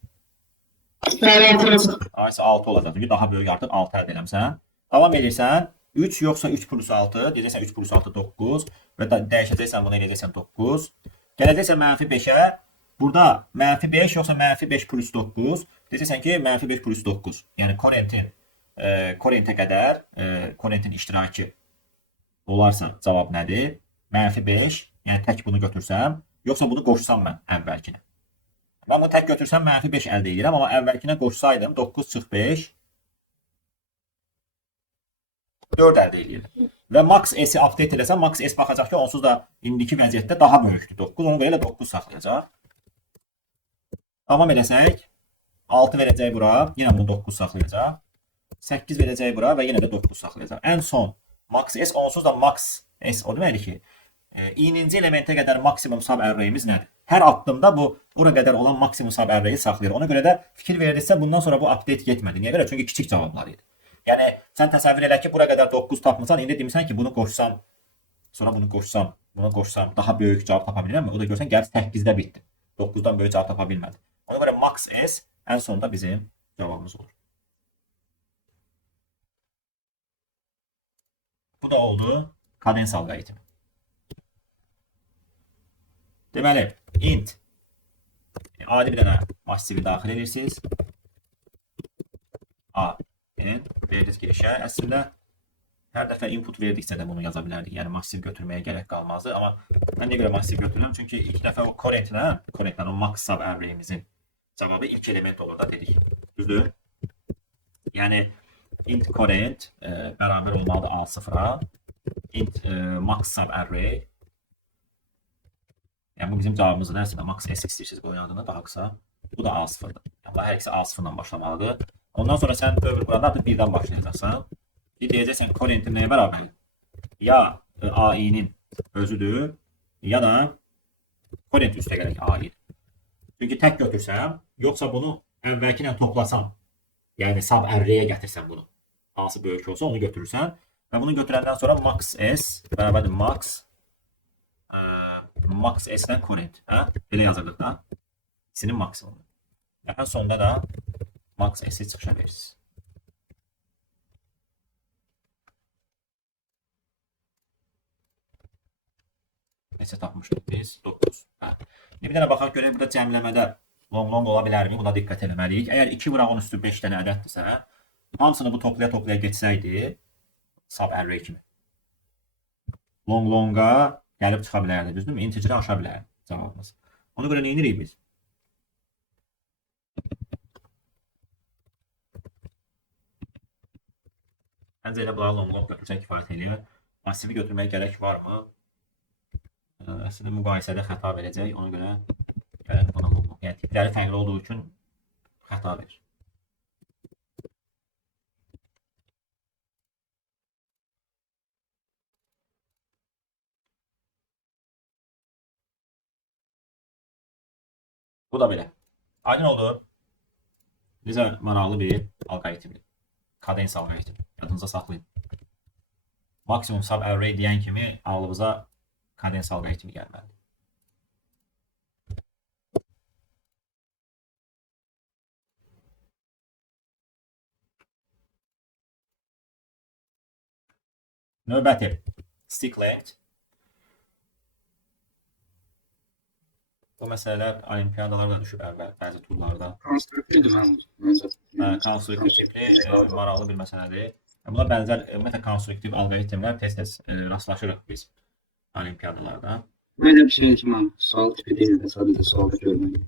Aysa 6 olacaq. Çünki daha böyük artıq 6 əldə eləmsən. Davam edirsən. 3 yoxsa 3 plus 6. Deyəcəksən 3 plus 6 9. Və dəyişəcəksən bunu eləyəcəksən 9. Gələcəksən mənfi 5-ə. Burada mənfi 5 yoxsa mənfi 5 plus 9. Deyəcəksən ki, mənfi 5 plus 9. Yəni current-ə qədər current-in iştirakı olarsa cavab nədir? Mənfi 5. Yəni tək bunu götürsəm. Yoxsa bunu qoşsam mən əvvəlkinə. Mən bunu tək götürsəm mənfi 5 əldə edirəm. Amma əvvəlkinə qoşsaydım 9 çıx 5. 4 əldə edirəm. Və max s-i update eləsəm, max s baxacaq ki, onsuz da indiki vəziyyətdə daha böyükdür 9. Onu belə 9 saxlayacaq. Davam eləsək, 6 verəcək bura, yenə bunu 9 saxlayacaq. 8 verəcək bura və yenə də 9 saxlayacaq. Ən son max s onsuz da max s o deməkdir ki, i-ninci elementə qədər maksimum sub array-imiz nədir? Hər addımda bu ora qədər olan maksimum sub array-i saxlayır. Ona görə də fikir verilirsə bundan sonra bu update getmədi. Niyə görə? Çünki kiçik cavablar idi. Yəni sən təsəvvür elə ki, bura qədər 9 tapmısan, indi demisən ki, bunu qoşsam, sonra bunu qoşsam daha böyük cavab tapa bilirəmmi? O da görsən gəlib 8-də bitdi. 9-dan böyük cavab tapa bilmədi. Ona görə max s ən sonunda bizim cavabımız olur. Bu da oldu kadens alqoritmi. Deməli, int adi bir dənə massivi daxil edirsiniz. A veririz girişə. Əslində hər dəfə input verdikcə də bunu yaza bilərdik. Yəni massiv götürməyə gərək qalmazdı. Amma mən niyə görə massiv götürürəm? Çünki ilk dəfə o current-lə o max sub array-imizin cavabı ilk element olur da dedik. Düzdür? Yəni int current bərabər olmalıdır A0-a. Int max sub array. Yəni bu bizim cavabımızdır. Əslində max s istəyirsiniz qoyun adını daha qısa. Bu da A0-dır. Yəni hər ikisi A0-dan başlamalıdır. Ondan sonra sən öbür burada artıq 1-dən başlayacaqsan. Deyəcəksən current-in nəyə bərabər? Ya ai-nin özüdür, ya da current üstə gələk ai-dir. Çünki tək götürsəm, yoxsa bunu əvvəlki ilə toplasam, yəni sub array-yə gətirsəm bunu. Hansı böyük olsa onu götürürsən və bunu götürəndən sonra max s bərabərdir max s-dən current, hə? Belə yazırdıq da. İkisinin maksimumu. Ən sonda da max s-i çıxışa verirsiniz. Neçə tapmışdıq biz? 9. Hə. Bir dənə baxaq görək burada cəmləmədə long ola bilərmi? Buna diqqət etməliyik. Əgər 2 vuraq 10 üstü 5 dənə ədəddirsə, hamısını bu toplaya geçsəydi, sub array kimi. Longa gəlib çıxa bilərdi, düzdürmü? Integer'i aşa bilərdi cavabımız. Ona görə nə edirik biz? Məncə elə bunları long götürsən kifayət eləyir. Masivi götürməyə gərək varmı? Əslində müqayisədə xəta verəcək. Ona görə gələk buna long. Yəni tipləri fərqli olduğu üçün xəta verir. Bu da belə. Aydın oldu. Bizə maraqlı bir alqoritmdir. Kadens alqoritmi. Yadınıza saxlayın. Maksimum sub array deyən kimi ağlınıza kadens alqoritmi gəlməlidir. Növbəti stick length. Bu məsələlər olimpiadalarda düşüb əvvəl bəzi turlarda. Konstruktivdir məncə. Konstruktiv tipli maraqlı bir məsələdir. Buna bənzər ümumiyyətlə konstruktiv alqoritmlər tez-tez rastlaşırıq biz olimpiadalarda. Belə bir şey ki, mən sual tipi deyil də sadəcə sualda görməliyim.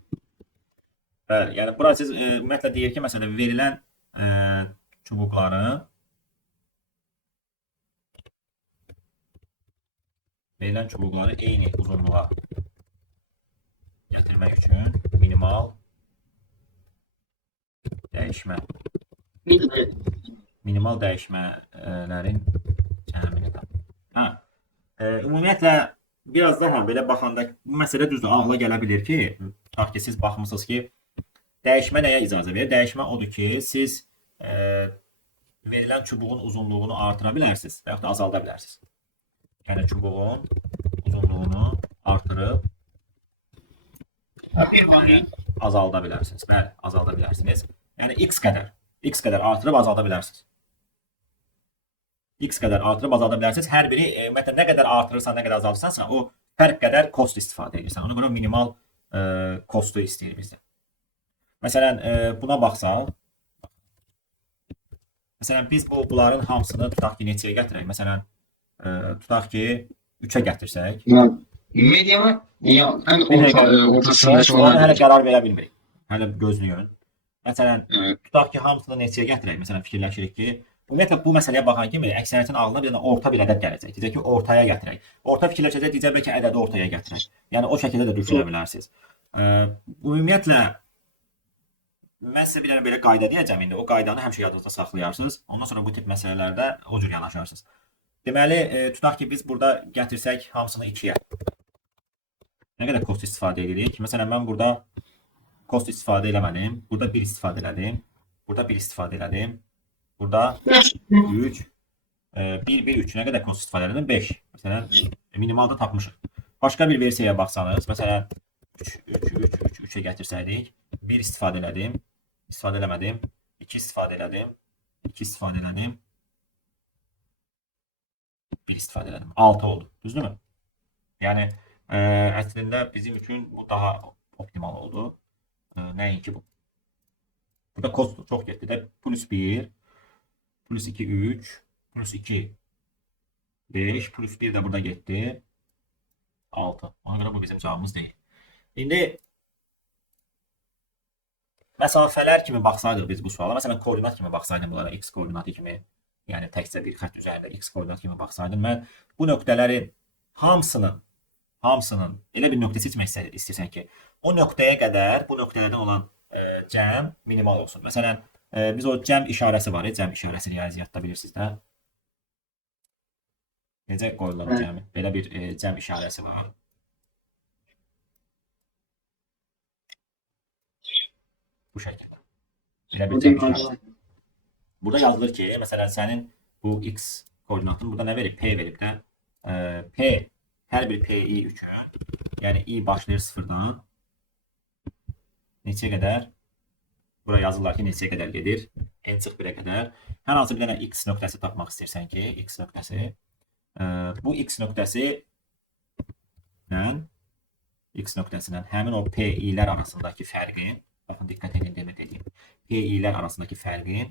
Bəli, yəni bura siz ümumiyyətlə deyir ki, məsələn verilən çubuqları eyni uzunluğa gətirmək üçün minimal dəyişmələrin cəmini tap. Ümumiyyətlə biraz daha belə baxanda bu məsələ düzdür, ağla gələ bilir ki, tutaq ki, siz baxmısınız ki, dəyişmə nəyə icazə verir? Dəyişmə odur ki, siz verilən çubuğun uzunluğunu artıra bilərsiniz və yaxud da azalda bilərsiniz. Yəni çubuğun uzunluğunu artırıb azalda bilərsiniz. Bəli, azalda bilərsiniz. Yəni x qədər artırıb azalda bilərsiniz. X qədər artırıb azalda bilərsiniz. Hər biri ümumiyyətlə nə qədər artırırsan, nə qədər azaldırsansa, o fərq qədər cost istifadə edirsən. Ona görə minimal costu istəyir bizdən. Məsələn, buna baxsaq, məsələn, biz bunların hamısını tutaq ki, neçəyə gətirək? Məsələn, tutaq ki, 3-ə gətirsək. Mediana ortasındakı Ona hələ olan qərar verə bilmirik. Hələ gözləyin. Məsələn, tutaq ki, hamısını neçəyə gətirək? Məsələn, fikirləşirik ki, ümumiyyətlə bu məsələyə baxan kimi əksəriyyətin ağlına bir dənə orta bir ədəd gələcək. Deyəcək ki, ortaya gətirək. Orta fikirləşəcək, deyəcək ki, ədədi ortaya gətirək. Yəni o şəkildə də düşünə bilərsiniz. Ümumiyyətlə mən sizə bir dənə belə qayda deyəcəm indi. O qaydanı həmişə yadınızda saxlayarsınız. Ondan sonra bu tip məsələlərdə o cür yanaşarsınız. Deməli, tutaq ki, biz burada gətirsək hamısını 2-yə. Nə qədər cost istifadə edirik? Məsələn, mən burada cost istifadə eləmədim. Burada 1 istifadə elədim. Burada 1 istifadə elədim. Burada 3, 1, 3. Nə qədər cost istifadə elədim? 5. Məsələn, minimalda tapmışıq. Başqa bir versiyaya baxsanız, məsələn, 3-ə gətirsəydik, 1 istifadə elədim, istifadə eləmədim, 2 istifadə elədim, 2 istifadə elədim, 1 istifadə elədim. 6 oldu. Düzdürmü? Yəni, əslində bizim üçün bu daha optimal oldu. Nəinki bu. Burada cost çox getdi də. Plus 1, plus 2, 3, plus 2, 5, plus 1 də burada getdi. 6. Ona görə bu bizim cavabımız deyil. İndi məsafələr kimi baxsaydıq biz bu suala, məsələn, koordinat kimi baxsaydım bunlara, x koordinatı kimi, yəni təkcə bir xətt üzərində x koordinat kimi baxsaydım, mən bu nöqtələrin hamısının elə bir nöqtə seçmək istəyirsən ki, o nöqtəyə qədər bu nöqtələrdən olan cəm minimal olsun. Məsələn, biz o cəm işarəsi var, cəm işarəsi riyaziyyatda bilirsiniz də. Necə qoyulur o cəmi? Belə bir cəm işarəsi var. Bu şəkildə. Belə bir Bu cəm demək işarəsi. Burada yazılır ki, məsələn sənin bu x koordinatın burada nə verib? P verib də. P hər bir PI üçün, yəni i başlayır sıfırdan neçəyə qədər? Bura yazırlar ki, neçəyə qədər gedir? N çıx 1-ə qədər. Hər hansı bir dənə x nöqtəsi tapmaq istəyirsən ki, x nöqtəsi. Bu x nöqtəsi x nöqtəsindən həmin o PI-lər arasındakı fərqin, baxın diqqət edin demir dediyim, PI-lər arasındakı fərqin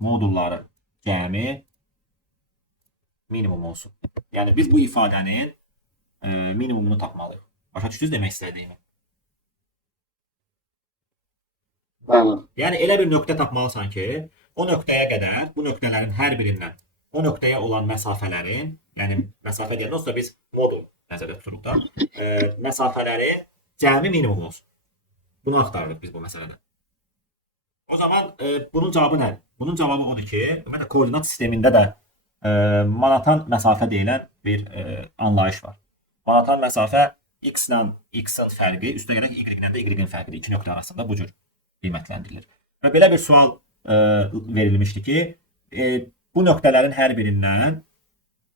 modulları cəmi minimum olsun. Yəni biz bu ifadənin minimumunu tapmalıyıq. Başa düşdünüz demək istədiyimi? Bəli. Yəni elə bir nöqtə tapmalısan ki, o nöqtəyə qədər bu nöqtələrin hər birindən o nöqtəyə olan məsafələrin, yəni məsafə deyəndə olsa biz modul nəzərdə tuturuq da, məsafələrin cəmi minimum olsun. Bunu axtarırıq biz bu məsələdə. O zaman bunun cavabı nədir? Bunun cavabı odur ki, ümumiyyətlə koordinat sistemində də manatan məsafə deyilən bir anlayış var. Manatan məsafə x ilə x-in fərqi, üstə gələk y ilə də y-in fərqidir. İki nöqtə arasında bu cür qiymətləndirilir. Və belə bir sual verilmişdi ki, bu nöqtələrin hər birindən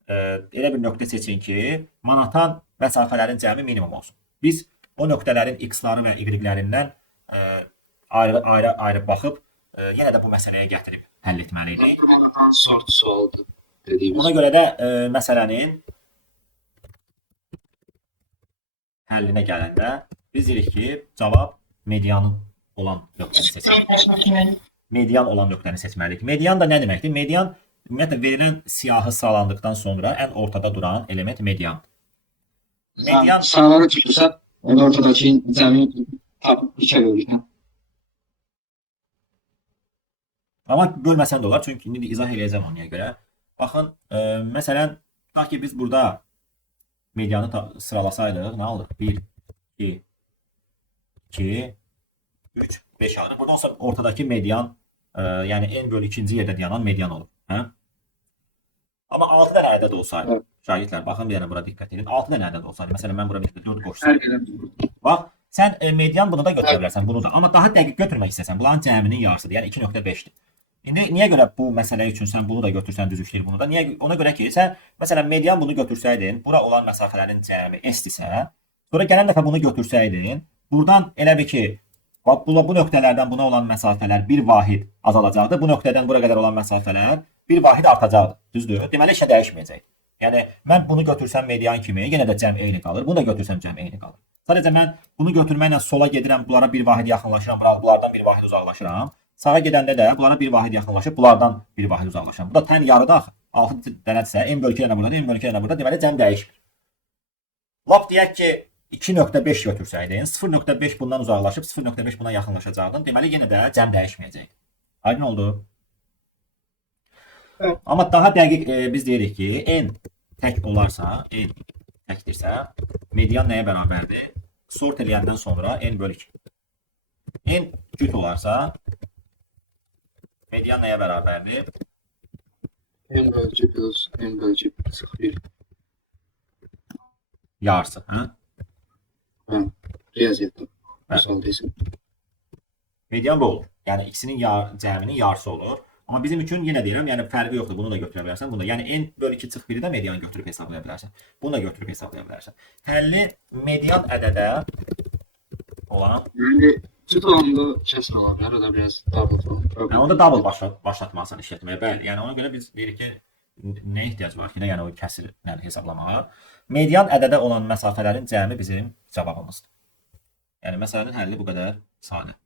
elə bir nöqtə seçin ki, manatan məsafələrin cəmi minimum olsun. Biz o nöqtələrin x-ları və y-lərindən ayrı baxıb yenə də bu məsələyə gətirib həll etməliydik. Manatan sort sualdır dediyimiz. Ona görə də məsələnin həllinə gələndə biz deyirik ki, cavab medianın olan nöqtəni seçməliyik. Median olan nöqtəni seçməliyik. Median da nə deməkdir? Median ümumiyyətlə verilən siyahı sıralandıqdan sonra ən ortada duran element median. Median Sıraları tutursa, ortadakı cəmi tapıb 2-ə bölürsən. amma bölməsən də olar, çünki indi izah eləyəcəm ona görə. Baxın, məsələn, tutaq ki biz burada medianı sıralasaydıq, nə alırıq? 1, 2, 2, 3, 5 alırıq. Burada olsa ortadakı median, yəni n bölü 2-ci yerdə dayanan median olur. Hə? Amma 6 dənə ədəd olsaydı, şagirdlər, baxın bir dənə bura diqqət edin. 6 dənə ədəd olsaydı, məsələn, mən bura 4 qoşsam. Bax, sən median bunu da götürə bilərsən, bunu da. Amma daha dəqiq götürmək istəsən, bunların cəminin yarısıdır, yəni 2.5-dir. İndi niyə görə bu məsələ üçün sən bunu da götürsən, düzüşdür bunu da? Niyə? Ona görə ki, sən məsələn median bunu götürsəydin, bura olan məsafələrin cəmi s-dirsə, sonra gələn dəfə bunu götürsəydin, buradan elə bir ki, bu nöqtələrdən buna olan məsafələr bir vahid azalacaqdı. Bu nöqtədən bura qədər olan məsafələr bir vahid artacaqdı. Düzdür? Deməli heç nə dəyişməyəcək. Yəni mən bunu götürsəm median kimi, yenə də cəm eyni qalır. Bunu da götürsəm cəm eyni qalır. Sadəcə mən bunu götürməklə sola gedirəm, bunlara bir vahid yaxınlaşıram, bunlardan bir vahid uzaqlaşıram. Sağa gedəndə də bunlara bir vahid yaxınlaşıb, bunlardan bir vahid uzaqlaşıram. Bu da tən yarıda axı. 6 dənədirsə, n bölü 2 dənə burada, n bölü 2 dənə burada, deməli cəm dəyişmir. Lap deyək ki, 2.5 götürsəydin, 0.5 bundan uzaqlaşıb, 0.5 buna yaxınlaşacaqdın. Deməli yenə də cəm dəyişməyəcək. Aydın oldu? Evet. Amma daha dəqiq biz deyirik ki, n tək olarsa, n təkdirsə, median nəyə bərabərdir? Sort eləyəndən sonra n bölü 2. N cüt olarsa, median nəyə bərabərdir? N bölücü plus N bölücü sıx 1. Yarısı. Hə? Riyaziyyatda. Hə. Misal desin. Median bu olur. Yəni ikisinin cəminin yarısı olur. Amma bizim üçün yenə deyirəm, yəni fərqi yoxdur. Bunu da götürə bilərsən, bunu da. Yəni n bölü 2 çıx 1-i də median götürüb hesablaya bilərsən. Bunu da götürüb hesablaya bilərsən. Həlli median ədədə olan, Yəni cüt olanda kəsmə ola bilər. O da biraz double problem. yəni onda double başlatmalısan işlətməyə. Bəli, yəni ona görə biz deyirik ki, nə ehtiyac var ki, yəni o kəsirləri hesablamağa. Median ədədə olan məsafələrin cəmi bizim cavabımızdır. Yəni məsələnin həlli bu qədər sadə.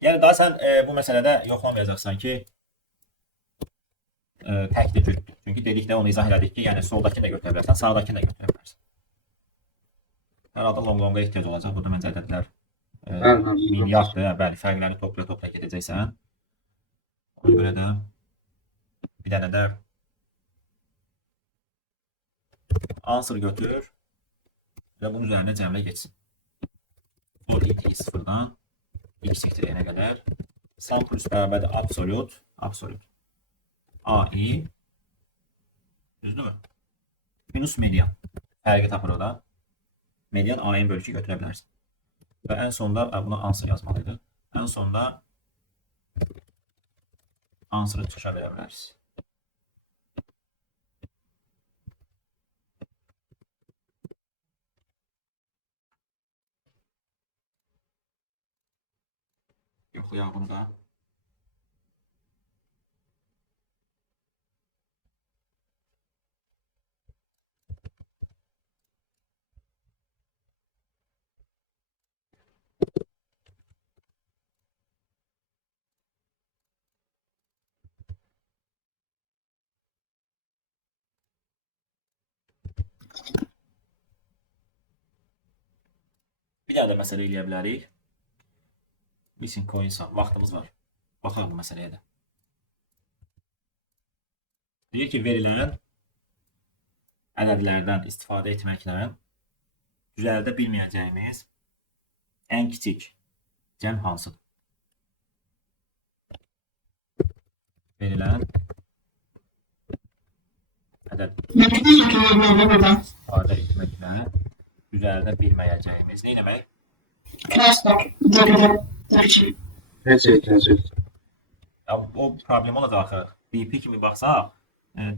Yəni daha sən bu məsələdə yoxlamayacaqsan ki, təkdir cütdür. Çünki dedikdə onu izah elədik ki, yəni soldakını da götürə bilərsən, sağdakını da götürə bilərsən. Hər halda long-longa ehtiyac olacaq. Burada məncə ədədlər milyarddır. Bəli, fərqləri topla gedəcəksən. Ona görə də bir dənə də answer götür və bunun üzərində cəmlə geçsin. For it sıfırdan x eşittiriyənə qədər sum plus bərabərdir absolut AI Düzdürmü? Minus median. Fərqi tapır o da. Median A-ın bölü 2 götürə bilərsən. Və ən sonda buna answer yazmalıydı. Ən sonda answer'ı çıxışa verə bilərsiniz. Yoxlayaq bunu da. Bir daha da məsələ eləyə bilərik. Missing coins vaxtımız var. Baxaq bu məsələyə də. Deyir ki, verilən ədədlərdən istifadə etməklə düzəldə bilməyəcəyimiz ən kiçik cəm hansıdır? Verilən ədədlərdən istifadə etməklə düzəldə bilməyəcəyimiz nə demək? Necə? Ya, o problem olacaq axı. DP kimi baxsaq,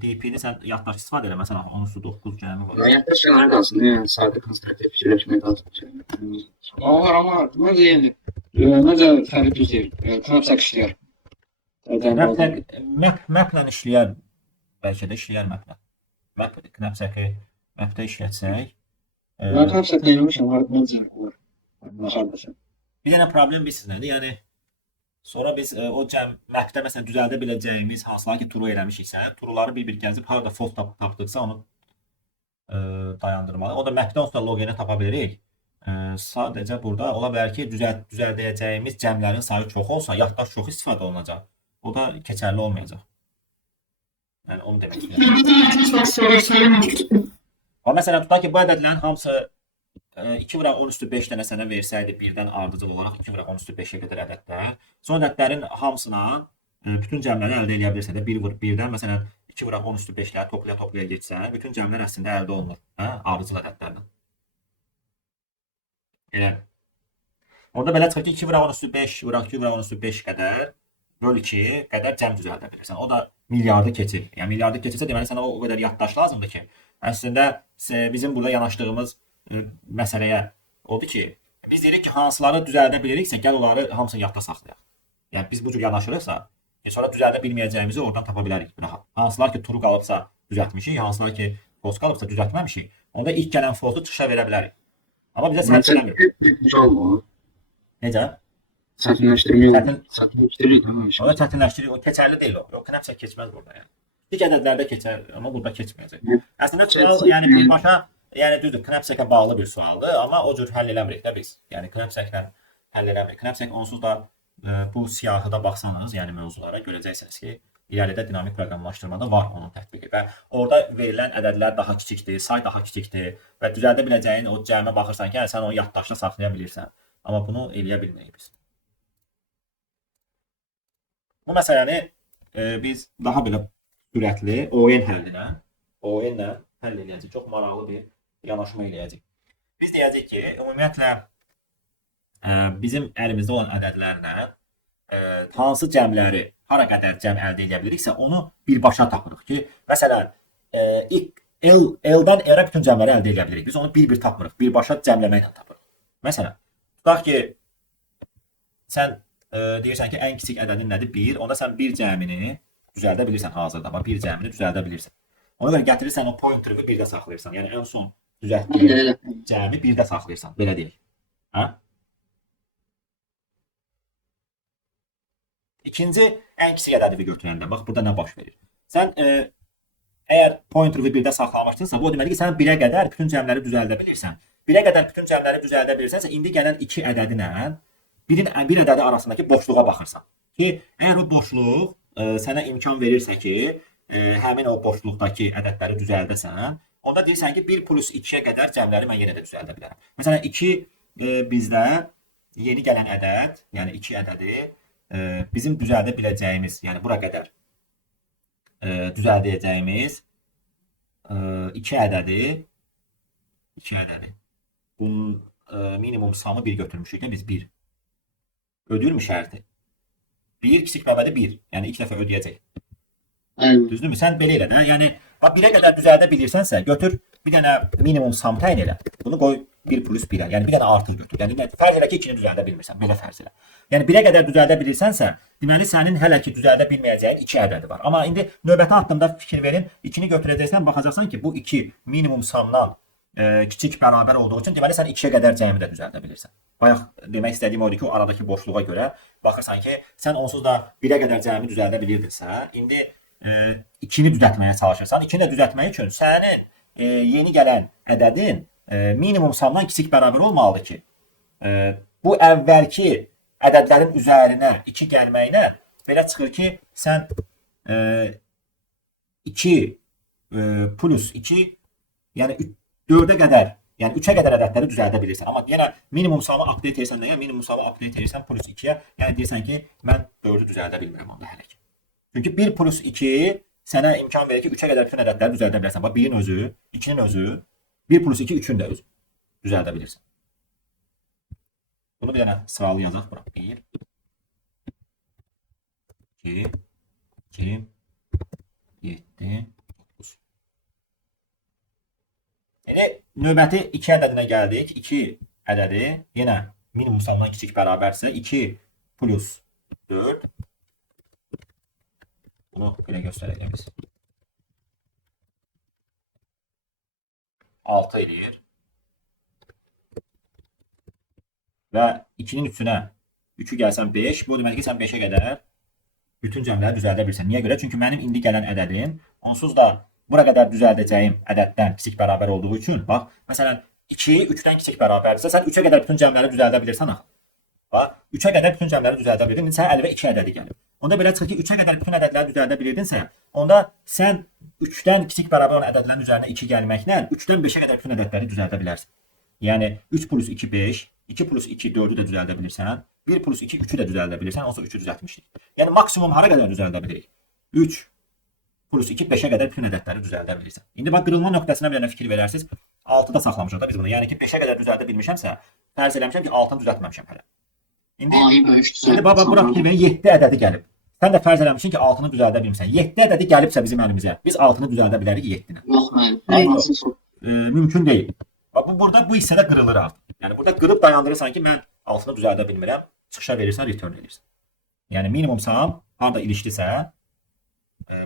DP-ni sən yaddaş istifadə elə. Məsələn, 10-9 cəmi var. Hayatta şeyler kalsın. Yani sadə konstruktiv fikirləşmək lazım. Var amma necə yəni? Necə fərqi düzeyir? Knap çəkişləyər. Maplə işləyər. Bəlkə də işləyər maplə. Map knapsəki mapdə işlətsək. Mən knap çəkilmişəm, var necə var? Baxardasın. Bir dənə problem bilirsiz nədir? Yəni sonra biz o mapdə məsələn düzəldə biləcəyimiz hansılar ki true eləmişiksə, trueları bir-bir gəzib harda false tapdıqsa onu dayandırmalı. O da mapdə onsuz da logini tapa bilirik. Sadəcə burada ola bilər ki, düzəldəcəyimiz cəmlərin sayı çox olsa, yaddaş çox istifadə olunacaq. O da keçərli olmayacaq. Yəni onu demək istəyirəm. Amma məsələn tutaq ki, bu ədədlərin hamısı 2 vuraq 10 üstü 5 dənə sənə versəydi birdən ardıcıl olaraq 2 vuraq 10 üstü 5-ə qədər ədədlər. Son ədədlərin hamısına bütün cəmləri əldə edə bilirsə də 1 vur 1-dən məsələn 2 vuraq 10 üstü 5-ləri toplaya getsən, bütün cəmlər əslində əldə olunur, hə, ardıcıl ədədlərlə. Elə. Orada belə çıxır ki, 2 vuraq 10 üstü 5 vuraq 2 vuraq 10 üstü 5 qədər böl 2 qədər cəm düzəldə bilirsən. O da milyardı keçir. Yəni milyardı keçirsə deməli sənə o qədər yaddaş lazımdır ki, əslində bizim burada yanaşdığımız məsələyə odur ki, biz deyirik ki, hansıları düzəldə biliriksə, gəl onları hamısını yadda saxlayaq. Yəni biz bu cür yanaşırıqsa, sonra düzəldə bilməyəcəyimizi oradan tapa bilərik. Hansılar ki, true qalıbsa düzəltmişik, hansılar ki, false qalıbsa düzəltməmişik. Onda ilk gələn false-u çıxışa verə bilərik. Amma bizə səhv eləmir. Necə? Çətinləşdirir. O da çətinləşdirir. O keçərli deyil o. O knapsə keçməz burada yəni. İlk ədədlərdə keçər, amma burada keçməyəcək. Əslində sual yəni birbaşa yəni düzdür, knapsəkə bağlı bir sualdır, amma o cür həll eləmirik də biz. Yəni knapsəklə həll eləmirik. Knapsək onsuz da bu siyahıda baxsanız, yəni mövzulara görəcəksiniz ki, irəlidə dinamik proqramlaşdırmada var onun tətbiqi və orada verilən ədədlər daha kiçikdir, say daha kiçikdir və düzəldə biləcəyin o cəmə baxırsan ki, sən onu yaddaşda saxlaya bilirsən. Amma bunu eləyə bilməyirik biz. Bu məsələni biz daha belə sürətli ON həllinə, ON-lə həll eləyəcək. Çox maraqlı bir yanaşma eləyəcək. Biz deyəcək ki, ümumiyyətlə bizim əlimizdə olan ədədlərlə hansı cəmləri, hara qədər cəm əldə edə biliriksə, onu birbaşa tapırıq ki, məsələn, L-dən R-ə bütün cəmləri əldə edə bilirik. Biz onu bir-bir tapmırıq, birbaşa cəmləməklə tapırıq. Məsələn, tutaq ki, sən deyirsən ki, ən kiçik ədədin nədir? 1. Onda sən bir cəmini düzəldə bilirsən hazırda, amma bir cəmini düzəldə bilirsən. Ona görə gətirirsən o pointer'ı birdə saxlayırsan. Yəni ən son düzəltdiyin cəmi birdə saxlayırsan. Belə deyək. Hə? İkinci ən kiçik ədədi götürəndə bax burada nə baş verir? Sən əgər pointer'ı birdə saxlamışdınsa, bu o deməkdir ki, sən 1-ə qədər bütün cəmləri düzəldə bilirsən. 1-ə qədər bütün cəmləri düzəldə bilirsənsə, indi gələn 2 ədədinə bir ədədi arasındakı boşluğa baxırsan. Ki, əgər o boşluq sənə imkan verirsə ki, həmin o boşluqdakı ədədləri düzəldəsən, onda deyirsən ki, 1 plus 2-yə qədər cəmləri mən yenə də düzəldə bilərəm. Məsələn, 2 bizdə yeni gələn ədəd, yəni 2 ədədi bizim düzəldə biləcəyimiz, yəni bura qədər düzəldəcəyimiz 2 ədədi 2 ədədi. Bunun minimum samı 1 götürmüşük də biz 1. Ödür mü şərti? 1 kiçik bərabərdir 1. Yəni ilk dəfə ödəyəcək. Bəli. Düzdürmü? Sən belə elə də. Yəni bax 1-ə qədər düzəldə bilirsənsə, götür bir dənə minimum sam təyin elə. Bunu qoy 1 plus 1-ə. Yəni bir dənə artıq götür. Yəni fərz elə ki 2-ni düzəldə bilmirsən. Belə fərz elə. Yəni 1-ə qədər düzəldə bilirsənsə, deməli sənin hələ ki düzəldə bilməyəcəyin 2 ədədi var. Amma indi növbəti haqqında fikir verin. 2-ni götürəcəksən, baxacaqsan ki, bu 2 minimum samdan kiçik bərabər olduğu üçün deməli sən 2-yə qədər cəmi də düzəldə bilirsən. Bayaq demək istədiyim odur ki, o aradakı boşluğa görə baxırsan ki, sən onsuz da 1-ə qədər cəmi düzəldə bilirdinsə, indi 2-ni düzəltməyə çalışırsan. 2-ni də düzəltmək üçün sənin yeni gələn ədədin minimum samdan kiçik bərabər olmalıdır ki, bu əvvəlki ədədlərin üzərinə 2 gəlməklə belə çıxır ki, sən 2 plus 2 yəni 4-ə qədər, yəni 3-ə qədər ədədləri düzəldə bilirsən. Amma yenə minimum samı update edirsən nəyə? Minimum samı update edirsən plus 2-yə. Yəni deyirsən ki, mən 4-ü düzəldə bilmirəm onda hələ ki. Çünki 1 plus 2 sənə imkan verir ki, 3-ə qədər bütün ədədləri düzəldə bilərsən. Bax 1-in özü, 2-nin özü, 1 plus 2 3-ün də özü düzəldə bilirsən. Bunu bir dənə sıralı yazaq bura. 1 2 2 7 9. Yəni növbəti 2 ədədinə gəldik. 2 ədədi yenə minimum samdan kiçik bərabərsə 2 plus 4. Bunu belə göstərəcəyik biz. 6 eləyir. Və 2-nin üstünə 3-ü gəlsən 5. Bu demək ki, sən 5-ə qədər bütün cəmləri düzəldə bilirsən. Niyə görə? Çünki mənim indi gələn ədədim onsuz da bura qədər düzəldəcəyim ədəddən kiçik bərabər olduğu üçün, bax, məsələn, 2 3-dən kiçik bərabərdirsə, sən 3-ə qədər bütün cəmləri düzəldə bilirsən axı. Bax, 3-ə qədər bütün cəmləri düzəldə bilirdin. İndi sən əlivə 2 ədədi gəlib. Onda belə çıxır ki, 3-ə qədər bütün ədədləri düzəldə bilirdinsə, onda sən 3-dən kiçik bərabər olan ədədlərin üzərinə 2 gəlməklə 3-dən 5-ə qədər bütün ədədləri düzəldə bilərsən. Yəni 3 plus 2 5, 2 plus 2 4-ü də düzəldə bilirsən, 1 plus 2 3-ü də düzəldə bilirsən, onsuz 3-ü düzəltmişdik. Yəni maksimum hara qədər düzəldə bilirik? 3 plus 2 5-ə qədər bütün ədədləri düzəldə bilirsən. İndi bax qırılma nöqtəsinə bir dənə fikir verərsiniz. 6-da saxlamışıq da biz bunu. Yəni ki 5-ə qədər düzəldə bilmişəmsə, fərz eləmişəm ki 6-nı düzəltməmişəm hələ. İndi baba bura fikir verin, 7 ədədi gəlib. Sən də fərz eləmişsin ki 6-nı düzəldə bilmirsən. 7 ədədi gəlibsə bizim əlimizə, biz 6-nı düzəldə bilərik 7-nə. Yox, Mümkün deyil. Bax bu burada bu hissədə qırılır artıq. Yəni burada qırıb dayandırırsan ki, mən 6-nı düzəldə bilmirəm, çıxışa verirsən, return edirsən. Yəni minimum sam harda ilişdisə,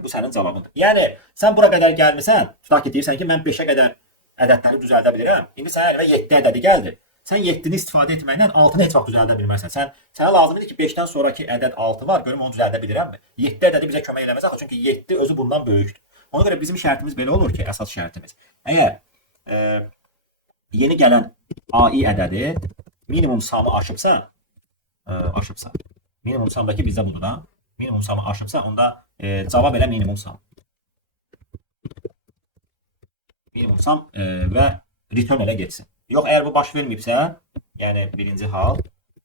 bu sənin cavabındır. Yəni sən bura qədər gəlmisən, tutaq ki deyirsən ki, mən 5-ə qədər ədədləri düzəldə bilirəm. İndi sənə əlimə 7 ədədi gəldi. Sən 7-ni istifadə etməklə 6-nı heç vaxt düzəldə bilmərsən. Sənə lazım idi ki, 5-dən sonraki ədəd 6 var, görüm onu düzəldə bilirəmmi? 7 ədədi bizə kömək eləməz axı, çünki 7 özü bundan böyükdür. Ona görə bizim şərtimiz belə olur ki, əsas şərtimiz. Əgər yeni gələn AI ədədi minimum samı aşıbsa, minimum samdakı bizdə budur da, minimum samı aşıbsa, onda cavab elə minimum sam. Minimum sam və return elə getsin. Yox, əgər bu baş verməyibsə, yəni birinci hal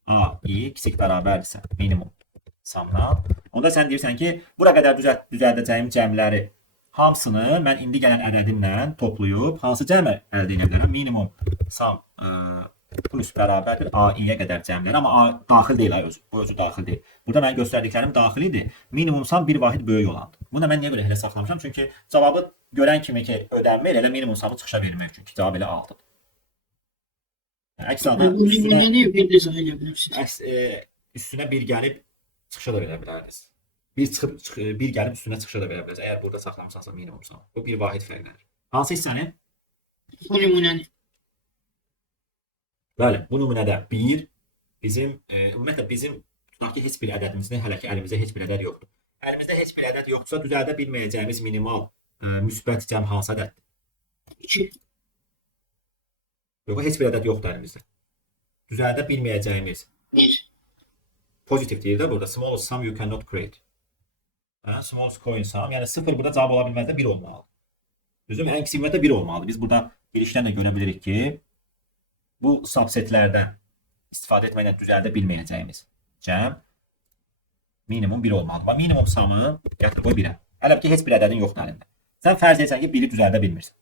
AI kiçik bərabərdirsə minimum samdan, onda sən deyirsən ki, bura qədər düzəldəcəyim cəmləri hamısını mən indi gələn ədədimlə toplayıb hansı cəmi əldə edə bilərəm? Minimum sam plus bərabərdir AI-yə qədər cəmləri, amma A daxil deyil özü. Bu özü daxil deyil. Burada mənim göstərdiklərim daxil idi. Minimum sam bir vahid böyük olandır. Bunu mən niyə belə elə saxlamışam? Çünki cavabı görən kimi ki, ödənmir, elə minimum samı çıxışa vermək üçün ki, cavab elə 6-dır. Əks halda üstünə bir gəlib çıxışa da verə bilərdiniz. Bir gəlib üstünə çıxışa da verə bilərsiniz. Əgər burada saxlamısansa minimum sam. Bu bir vahid fərqlənir. Hansı hissəni? Bu nümunəni. Bəli, bu nümunədə 1 bizim ümumiyyətlə bizim tutaq ki, heç bir ədədimizdə hələ ki əlimizdə heç bir ədəd yoxdur. Əlimizdə heç bir ədəd yoxdursa düzəldə bilməyəcəyimiz minimal müsbət cəm hansı ədəddir? 2. Yox, heç bir ədəd yoxdur əlimizdə. Düzəldə bilməyəcəyimiz 1. pozitiv deyir də burada. Smallest sum you cannot create. Smallest coin sum. Yəni 0 burada cavab ola bilməzdə 1 olmalıdır. Düzdürmü? Ən kiçik ümumiyyətlə 1 olmalıdır. Biz burada girişdən də görə bilirik ki, bu subsetlərdən istifadə etməklə düzəldə bilməyəcəyimiz cəm minimum 1 olmalıdır. Və minimum samı gətirib qoy 1-ə. Əlbəttə ki, heç bir ədədin yoxdur əlində. Sən fərz etsən ki, biri düzəldə bilmirsən.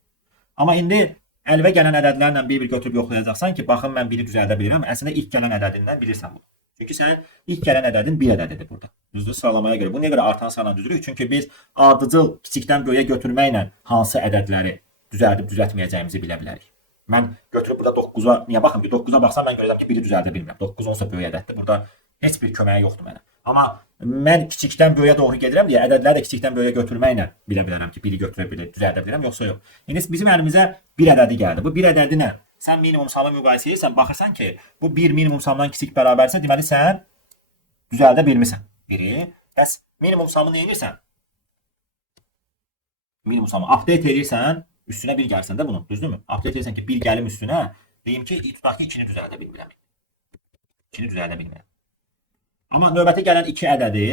Amma indi əlvə gələn ədədlərlə bir-bir götürüb yoxlayacaqsan ki, baxın mən biri düzəldə bilirəm. Əslində ilk gələn ədədindən bilirsən bunu. Çünki sənin ilk gələn ədədin bir ədədidir burada. Düzdür, sıralamaya görə. Bu niyə görə artan sayla düzülür? Çünki biz ardıcıl kiçikdən böyüyə götürməklə hansı ədədləri düzəldib düzəltməyəcəyimizi bilə bilərik. Mən götürüb burada 9-a niyə baxım ki, 9-a baxsam mən görəcəm ki, biri düzəldə bilmirəm. 9 olsa böyük ədəddir. Burada heç bir köməyi yoxdur mənə. Amma mən kiçikdən böyüyə doğru gedirəm deyə ədədləri də kiçikdən böyüyə götürməklə bilə bilərəm ki, biri götürə bilir, düzəldə bilirəm, yoxsa yox. İndi bizim əlimizə bir ədədi gəldi. Bu bir ədədi nə? Sən minimum samı müqayisə edirsən, baxırsan ki, bu 1 minimum samdan kiçik bərabərsə, deməli sən düzəldə bilmirsən. Biri. Bəs minimum samı nə edirsən? Minimum samı update edirsən, üstünə 1 gəlsən də bunun, düzdürmü? Update edirsən ki, 1 gəlim üstünə, deyim ki, tutaq ki, 2-ni düzəldə bilmirəm. 2-ni düzəldə bilmirəm. Amma növbəti gələn 2 ədədi,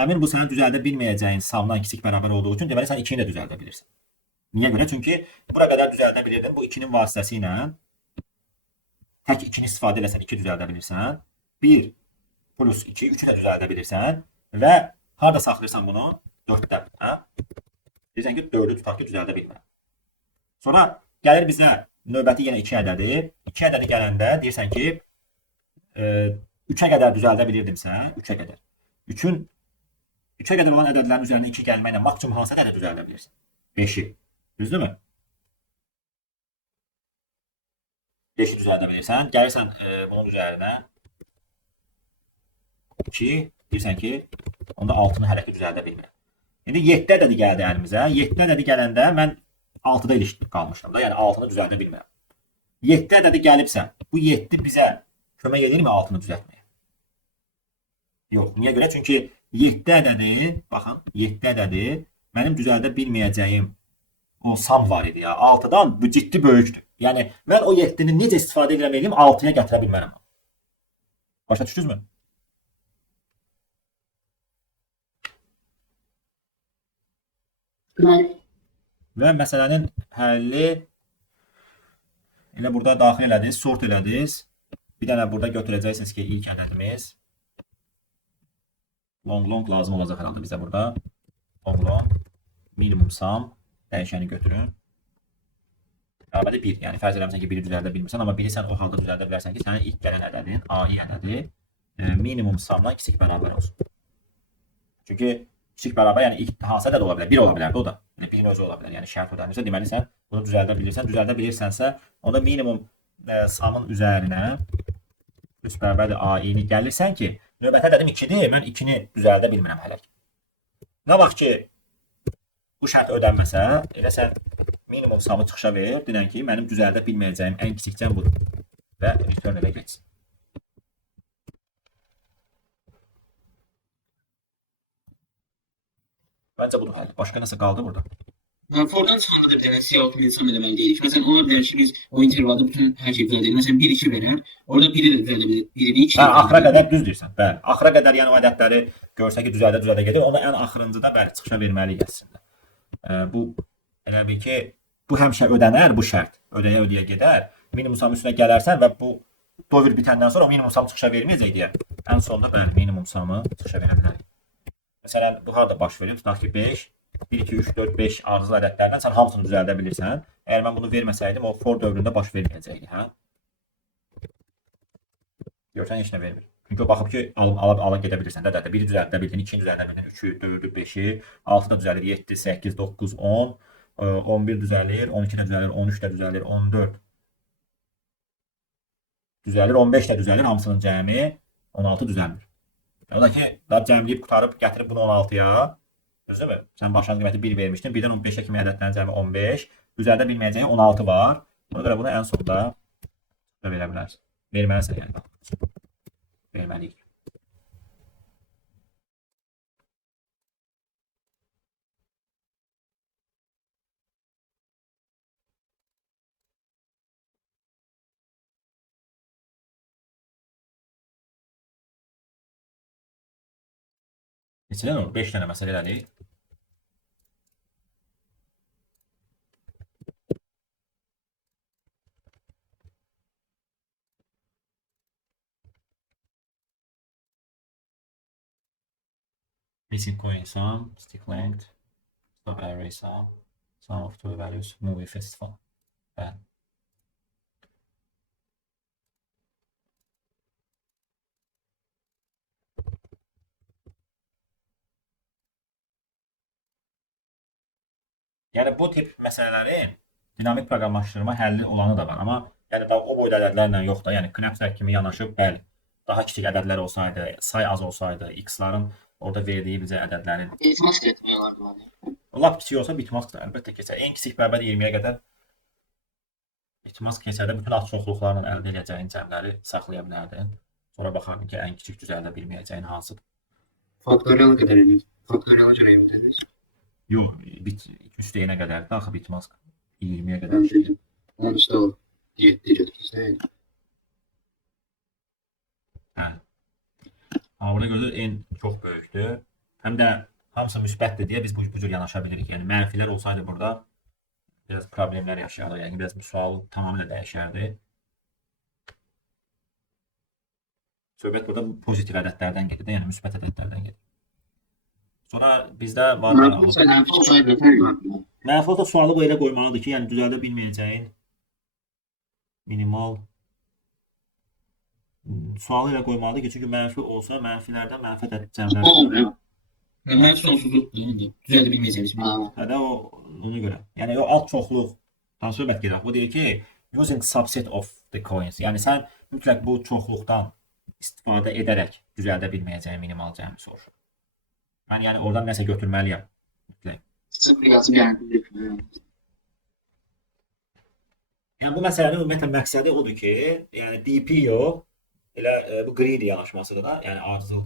əmin bu sənin düzəldə bilməyəcəyin samdan kiçik bərabər olduğu üçün, deməli sən 2-ni də düzəldə bilirsən. Niyə görə? Çünki bura qədər düzəldə bilirdin. Bu 2-nin vasitəsilə tək 2-ni istifadə eləsən 2 düzəldə bilirsən. 1 plus 2, 3-ü də düzəldə bilirsən və harda saxlayırsan bunu? 4-də. Hə? Deyirsən ki, 4-ü tutaq ki, düzəldə bilmirəm. Sonra gəlir bizə növbəti yenə 2 ədədi. 2 ədədi gələndə deyirsən ki, 3-ə qədər düzəldə bilirdimsə, 3-ə qədər. 3-ə qədər olan ədədlərin üzərinə 2 gəlməklə maksimum hansı ədədi düzəldə bilirsən? 5-i. Düzdürmü? 5-i düzəldə bilirsən. Gəlirsən bunun üzərinə 2, deyirsən ki, onda 6-nı hələ ki düzəldə bilmirəm. İndi 7 ədədi gəldi əlimizə. 7 ədədi gələndə mən 6-da ilişib qalmışdım da, yəni 6-nı düzəldə bilmirəm. 7 ədədi gəlibsə, bu 7 bizə kömək edirmi 6-nı düzəltməyə? Yox. Niyə görə? Çünki 7 ədədi, baxın, 7 ədədi mənim düzəldə bilməyəcəyim o sam var idi ya. 6-dan bu ciddi böyükdür. Yəni mən o 7-ni necə istifadə edirəm 6-ya gətirə bilmərəm. Başa düşdünüzmü? Və məsələnin həlli elə burada daxil elədiniz, sort elədiniz. Bir dənə burada götürəcəksiniz ki, ilk ədədimiz long lazım olacaq herhalde bizə burada. Long minimum sum dəyişəni götürün. Bəli 1. Yəni fərz eləmirsən ki, 1-i düzəldə bilmirsən, amma 1-i sən o halda düzəldə bilərsən ki, sənin ilk gələn ədədin, AI ədədi minimum sumdan kiçik bərabər olsun. Çünki kiçik bərabər, yəni ilk hansı ədəd ola bilər? 1 ola bilər də o da. Yəni 1-in özü ola bilər. Yəni şərt ödənirsə, deməli sən bunu düzəldə bilirsən. Düzəldə bilirsənsə, onda minimum sumın üzərinə üst bərabərdir AI-ni gəlirsən ki, növbəti ədədim 2-dir, mən 2-ni düzəldə bilmirəm hələ ki. Nə vaxt ki, bu şərt ödənməsə, elə sən minimum sumı çıxışa ver, denən ki, mənim düzəldə bilməyəcəyim ən kiçik cəm budur və return elə geçsin. Məncə budur həll. Başqa nəsə qaldı burada? Fordan çıxanda da bir dənə C6 insan eləməli deyilik. Məsələn, ona bilər ki, biz o intervalda bütün hər şey düzəldir. Məsələn, 1-2 verər, orada 1-i də düzəldə bilir. 1-i 2 Hə, axıra qədər düz deyirsən. Bəli. Axıra qədər yəni o ədədləri görsə ki, düzəldə gedir, onu ən axırıncıda bəli çıxışa verməliyik əslində. Bu elə bil ki, bu həmişə ödənər bu şərt. Ödəyə gedər. Minimum sum üstünə gələrsən və bu dövr bitəndən sonra o minimum sum çıxışa verməyəcək deyə ən sonunda bəli minimum sumu çıxışa verə bilərik. Məsələn, bu harda baş verir? Tutaq ki, 5 1, 2, 3, 4, 5 ardıcıl ədədlərdən sən hamısını düzəldə bilirsən. Əgər mən bunu verməsəydim, o for dövründə baş verməyəcəkdi, hə? Görsən, heç nə vermir. Çünki o baxıb ki, ala gedə bilirsən də, 1-i düzəldə bildin, 2-ni düzəldə bildin, 3-ü, 4-ü, 5-i, 6 da düzəlir, 7, 8, 9, 10, 11 düzəlir, 12 də düzəlir, 13 də düzəlir, 14 düzəlir, 15 də düzəlir, hamısının cəmi 16 düzəlmir. Ola ki, cəmləyib, qutarıb, gətirib bunu 16-ya, düzdürmü? Sən başlanğıc qiyməti 1 vermişdin. 1-dən 15-ə kimi ədədlərin cəmi 15. Düzəldə bilməyəcəyi 16 var. Ona görə bunu ən sonda verə bilərsən. Verməlisən yəni. Verməliyik. Neçədən olur? 5 dənə məsələ elədik. Missing coin sum, stick length, Strawberry Sound of Two Values Movie Festival. Bəli. Yəni bu tip məsələlərin dinamik proqramlaşdırma həlli olanı da var, amma yəni daha o boyda ədədlərlə yox da, yəni Knapsack kimi yanaşıb, bəli, daha kiçik ədədlər olsaydı, say az olsaydı, x-ların orada verdiyi bizə ədədlərin Etmas getmək olardı bana. lap kiçik olsa bitmask da əlbəttə keçər. En kiçik bərabər 20-yə qədər bitmask keçərdə bütün az çoxluqlarla əldə edəcəyin cəmləri saxlaya bilərdin. Sonra baxardın ki, ən kiçik düzəldə bilməyəcəyin hansıdır. Faktorial qədər edir. Faktoriala görə edir. Yox, bit üstəyinə qədərdir, axı bitmask 20-yə qədər. Onun üstə o 7 götürürsə. Hə. Amma buna görə en çox böyükdür. Həm də hamısı müsbətdir deyə biz bu cür yanaşa bilirik. Yəni mənfilər olsaydı burada biraz problemlər yaşayardıq. Yəni biraz sual tamamilə dəyişərdi. Söhbət burada pozitiv ədədlərdən gedir, yəni müsbət ədədlərdən gedir. Sonra bizdə var mənfi olsa sualı belə qoymalıdır ki, yəni düzəldə bilməyəcəyin minimal sualı ilə qoymalıdır ki, çünki mənfi olsa mənfilərdən mənfi ədəd cəmlər. Hər sonsuzluqdur, indi düzəldə bilməyəcəyimiz bir. Hə də ona görə. Yəni o alt çoxluqdan söhbət gedir. O deyir ki, using subset of the coins. Yəni sən mütləq bu çoxluqdan istifadə edərək düzəldə bilməyəcəyin minimal cəmi soruşur. Mən yəni oradan nəsə götürməliyəm. Mütləq. Sıfır yazıb yəni. Yəni bu məsələnin ümumiyyətlə məqsədi odur ki, yəni DPO elə bu greedy yanaşmasıdır da, yəni ardıcıl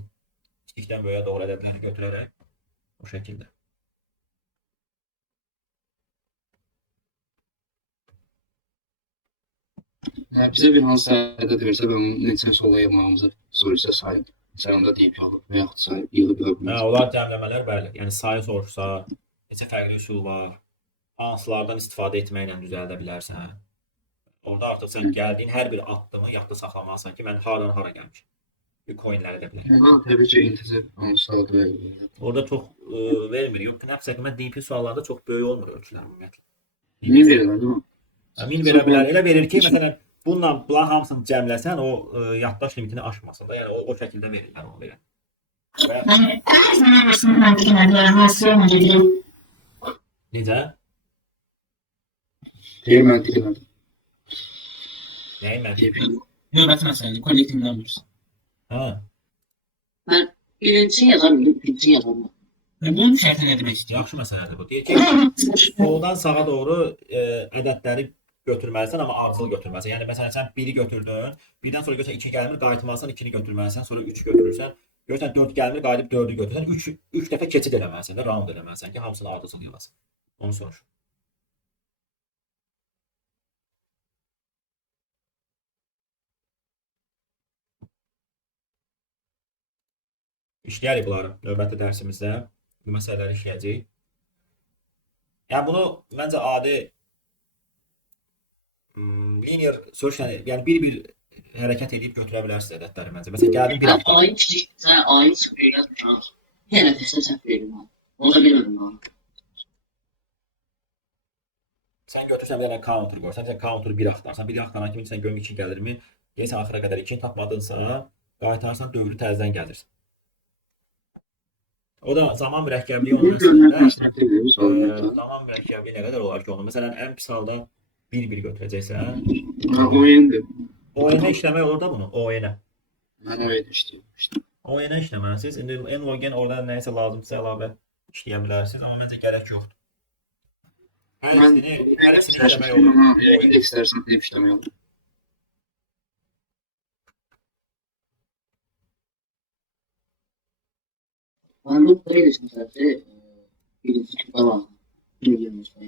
kiçikdən böyüyə doğru ədədlərini götürərək o şəkildə. Bizə bir hansı ədəd versə və onun neçə sola yığmağımızı soruşsa sayı. Məsələn, onda deyip alıb və yaxud sayı yığıb Hə, onlar cəmləmələr bəli. Yəni sayı soruşsa, neçə fərqli üsul var, hansılardan istifadə etməklə düzəldə bilərsən. Orada artıq sən gəldiyin hər bir addımı yadda saxlamalısan ki, mən haradan hara gəlmişəm. Bir coinləri də bilərəm. Təbii ki, integer hansılardır. Orada çox vermir. Yox, Knapsack mən DP suallarda çox böyük olmur ölçülər ümumiyyətlə. Min verirlər, değil mi? Min verə bilər. Elə verir ki, məsələn, bununla bunların hamısını cəmləsən, o yaddaş limitini aşmasın da. Yəni o şəkildə verirlər onu belə. Necə? Deyir, mən diləmədim. Nəyi mən? Növbəti məsələdir, kollektiv numbers. Hə. Mən birinci yazabilirim, ikinci yazabilirim. Bunun şərti nə demək istəyir? Yaxşı məsələdir bu. Deyir ki, soldan sağa doğru ədədləri götürməlisən, amma ardıcıl götürməlisən. Yəni məsələn sən 1-i götürdün, birdən sonra görsən 2 gəlmir, qayıtmalısan 2-ni götürməlisən, sonra 3 götürürsən. Görsən 4 gəlmir, qayıdıb 4-ü götürürsən. 3 dəfə keçid eləməlisən də, round eləməlisən ki, hamısını ardıcıl yazasın. Onu soruş. İşləyərik bunları növbəti dərsimizdə. Bu məsələləri işləyəcəyik. Yəni bunu məncə adi linear search, yəni bir-bir hərəkət edib götürə bilərsiniz ədədləri məncə. Məsələn, gəldim bir hafta. Ayın kiçiksə, ayın sıfır yazmışam. Yenə təsəl səhv verirəm. Onu da bilmədim ben. Sən götürsən bir dənə counter qoysan, sən counter 1 axtarsan, 1 axtaran kimi sən görüm 2 gəlirmi? Gəlsən axıra qədər 2-ni tapmadınsa, qaytarsan dövrü təzədən gəlirsən. O da zaman mürəkkəbliyi onun əslində. Zaman mürəkkəbliyi nə qədər olar ki onu? Məsələn, ən pis halda 1-1 götürəcəksən. Oyundur. ON-ə işləmək olur da bunu, ON-ə. Mən oyun işləyim. ON-ə işləməlisiniz. İndi n-login orada nəyisə lazımsa əlavə işləyə bilərsiniz, amma məncə gərək yoxdur. Hər ikisini işləmək olur. İstərsən hep işləmək olur. Ben bu böyle düşünseydi, birinci tutma lazım. Bilmiyorum işte.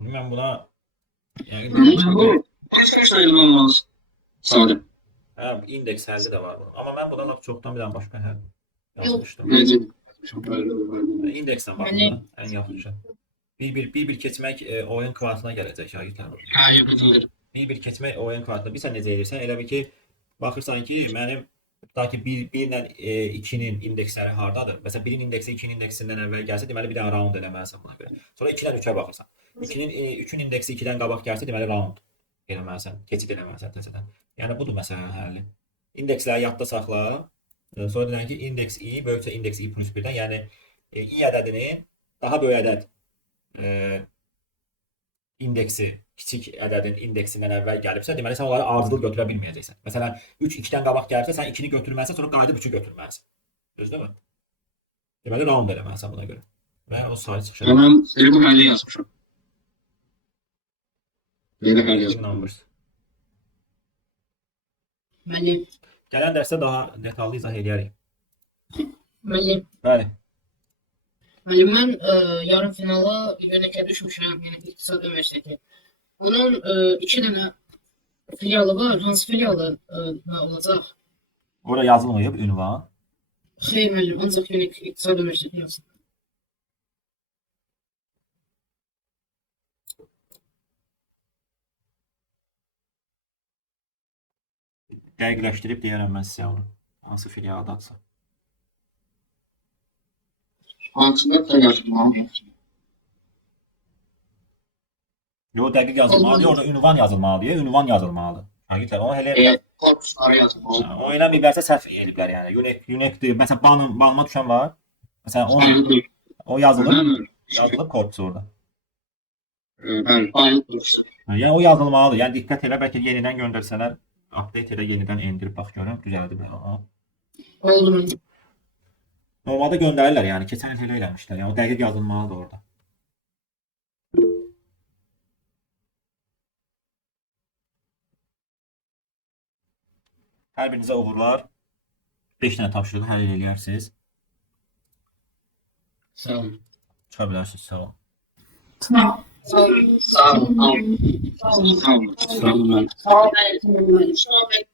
Mən buna Bu bir sayılma olmaz. Sanırım. hə, indeks həlli də var bunun. Amma mən buna lap çoxdan bir dənə başqa həll yazmışdım. Bence İndeksdən baxın, ən yaxşısı. Bir-bir keçmək oyun kvantına gələcək şagirdlər. Ha, yapılır. Bir keçmək oyun kvantına. Bir sən necə edirsən? Elə bir ki, baxırsan ki, mənim Tutaq ki 1 ilə 2-nin indeksləri hardadır? Məsələn 1-in indeksi 2-nin indeksindən əvvəl gəlsə, deməli bir dənə round eləməlisən buna görə. Sonra 2-dən 3-ə baxırsan. 3-ün indeksi 2-dən qabaq gəlsə, deməli round eləməlisən, keçid eləməlisən təzədən. Yəni budur məsələnin həlli. İndeksləri yadda saxla. Sonra deyirəm ki, indeks i böyüksə indeks i plus 1-dən, yəni i ədədinin daha böyük ədəd indeksi kiçik ədədin indeksindən əvvəl gəlibsə, deməli sən onları ardıcıl götürə bilməyəcəksən. Məsələn, 3 2-dən qabaq gəlibsə, sən 2-ni götürməlisən, sonra qayıdıb 3-ü götürməlisən. Düzdürmü? Deməli round eləməlisən buna görə. Və o sayı çıxış edir. Mən elə bu həlli yazmışam. Belə həlli yazmışam. Numbers. Müəllim, Gələn dərsdə daha detallı izah edərik. müəllim, Bəli. müəllim mən yarım finala yönəkə düşmüşəm, yəni İqtisad Universiteti. Onun 2 dənə filialı var. Hansı filialı nə olacaq? Orada yazılmayıb ünvan. Xeyr müəllim, ancaq İqtisad Universiteti yazılır. Dəqiqləşdirib deyərəm mən sizə onu. Hansı filialdadsa. Hansında da yazılmalı. Yo, dəqiq yazılmalıdır. Orada ünvan yazılmalıdır. Ünvan yazılmalıdır. Şagirdlər onu elə Korpusları yazılmalı. o eləməyiblərsə səhv ediblər yəni. Unique məsələn banıma düşən var. Məsələn o yazılıb korpus orada. Bəli. Aynı korpusu. Yəni o yazılmalıdır. Yəni diqqət elə, bəlkə yenidən göndərsələr, update elə yenidən endirib bax görüm, düzəldiblər onu. Oldu müəllim. Normalda göndərirlər, yəni keçən il elə eləmişlər. Yəni o dəqiq yazılmalıdır orada. Hər birinizə uğurlar. 5 dənə tapşırığı həll edərsiniz. Sağ olun. Çıxa bilərsiniz. Sağ olun. Sağ olun. Sağ olun. Sağ olun. Sağ olun.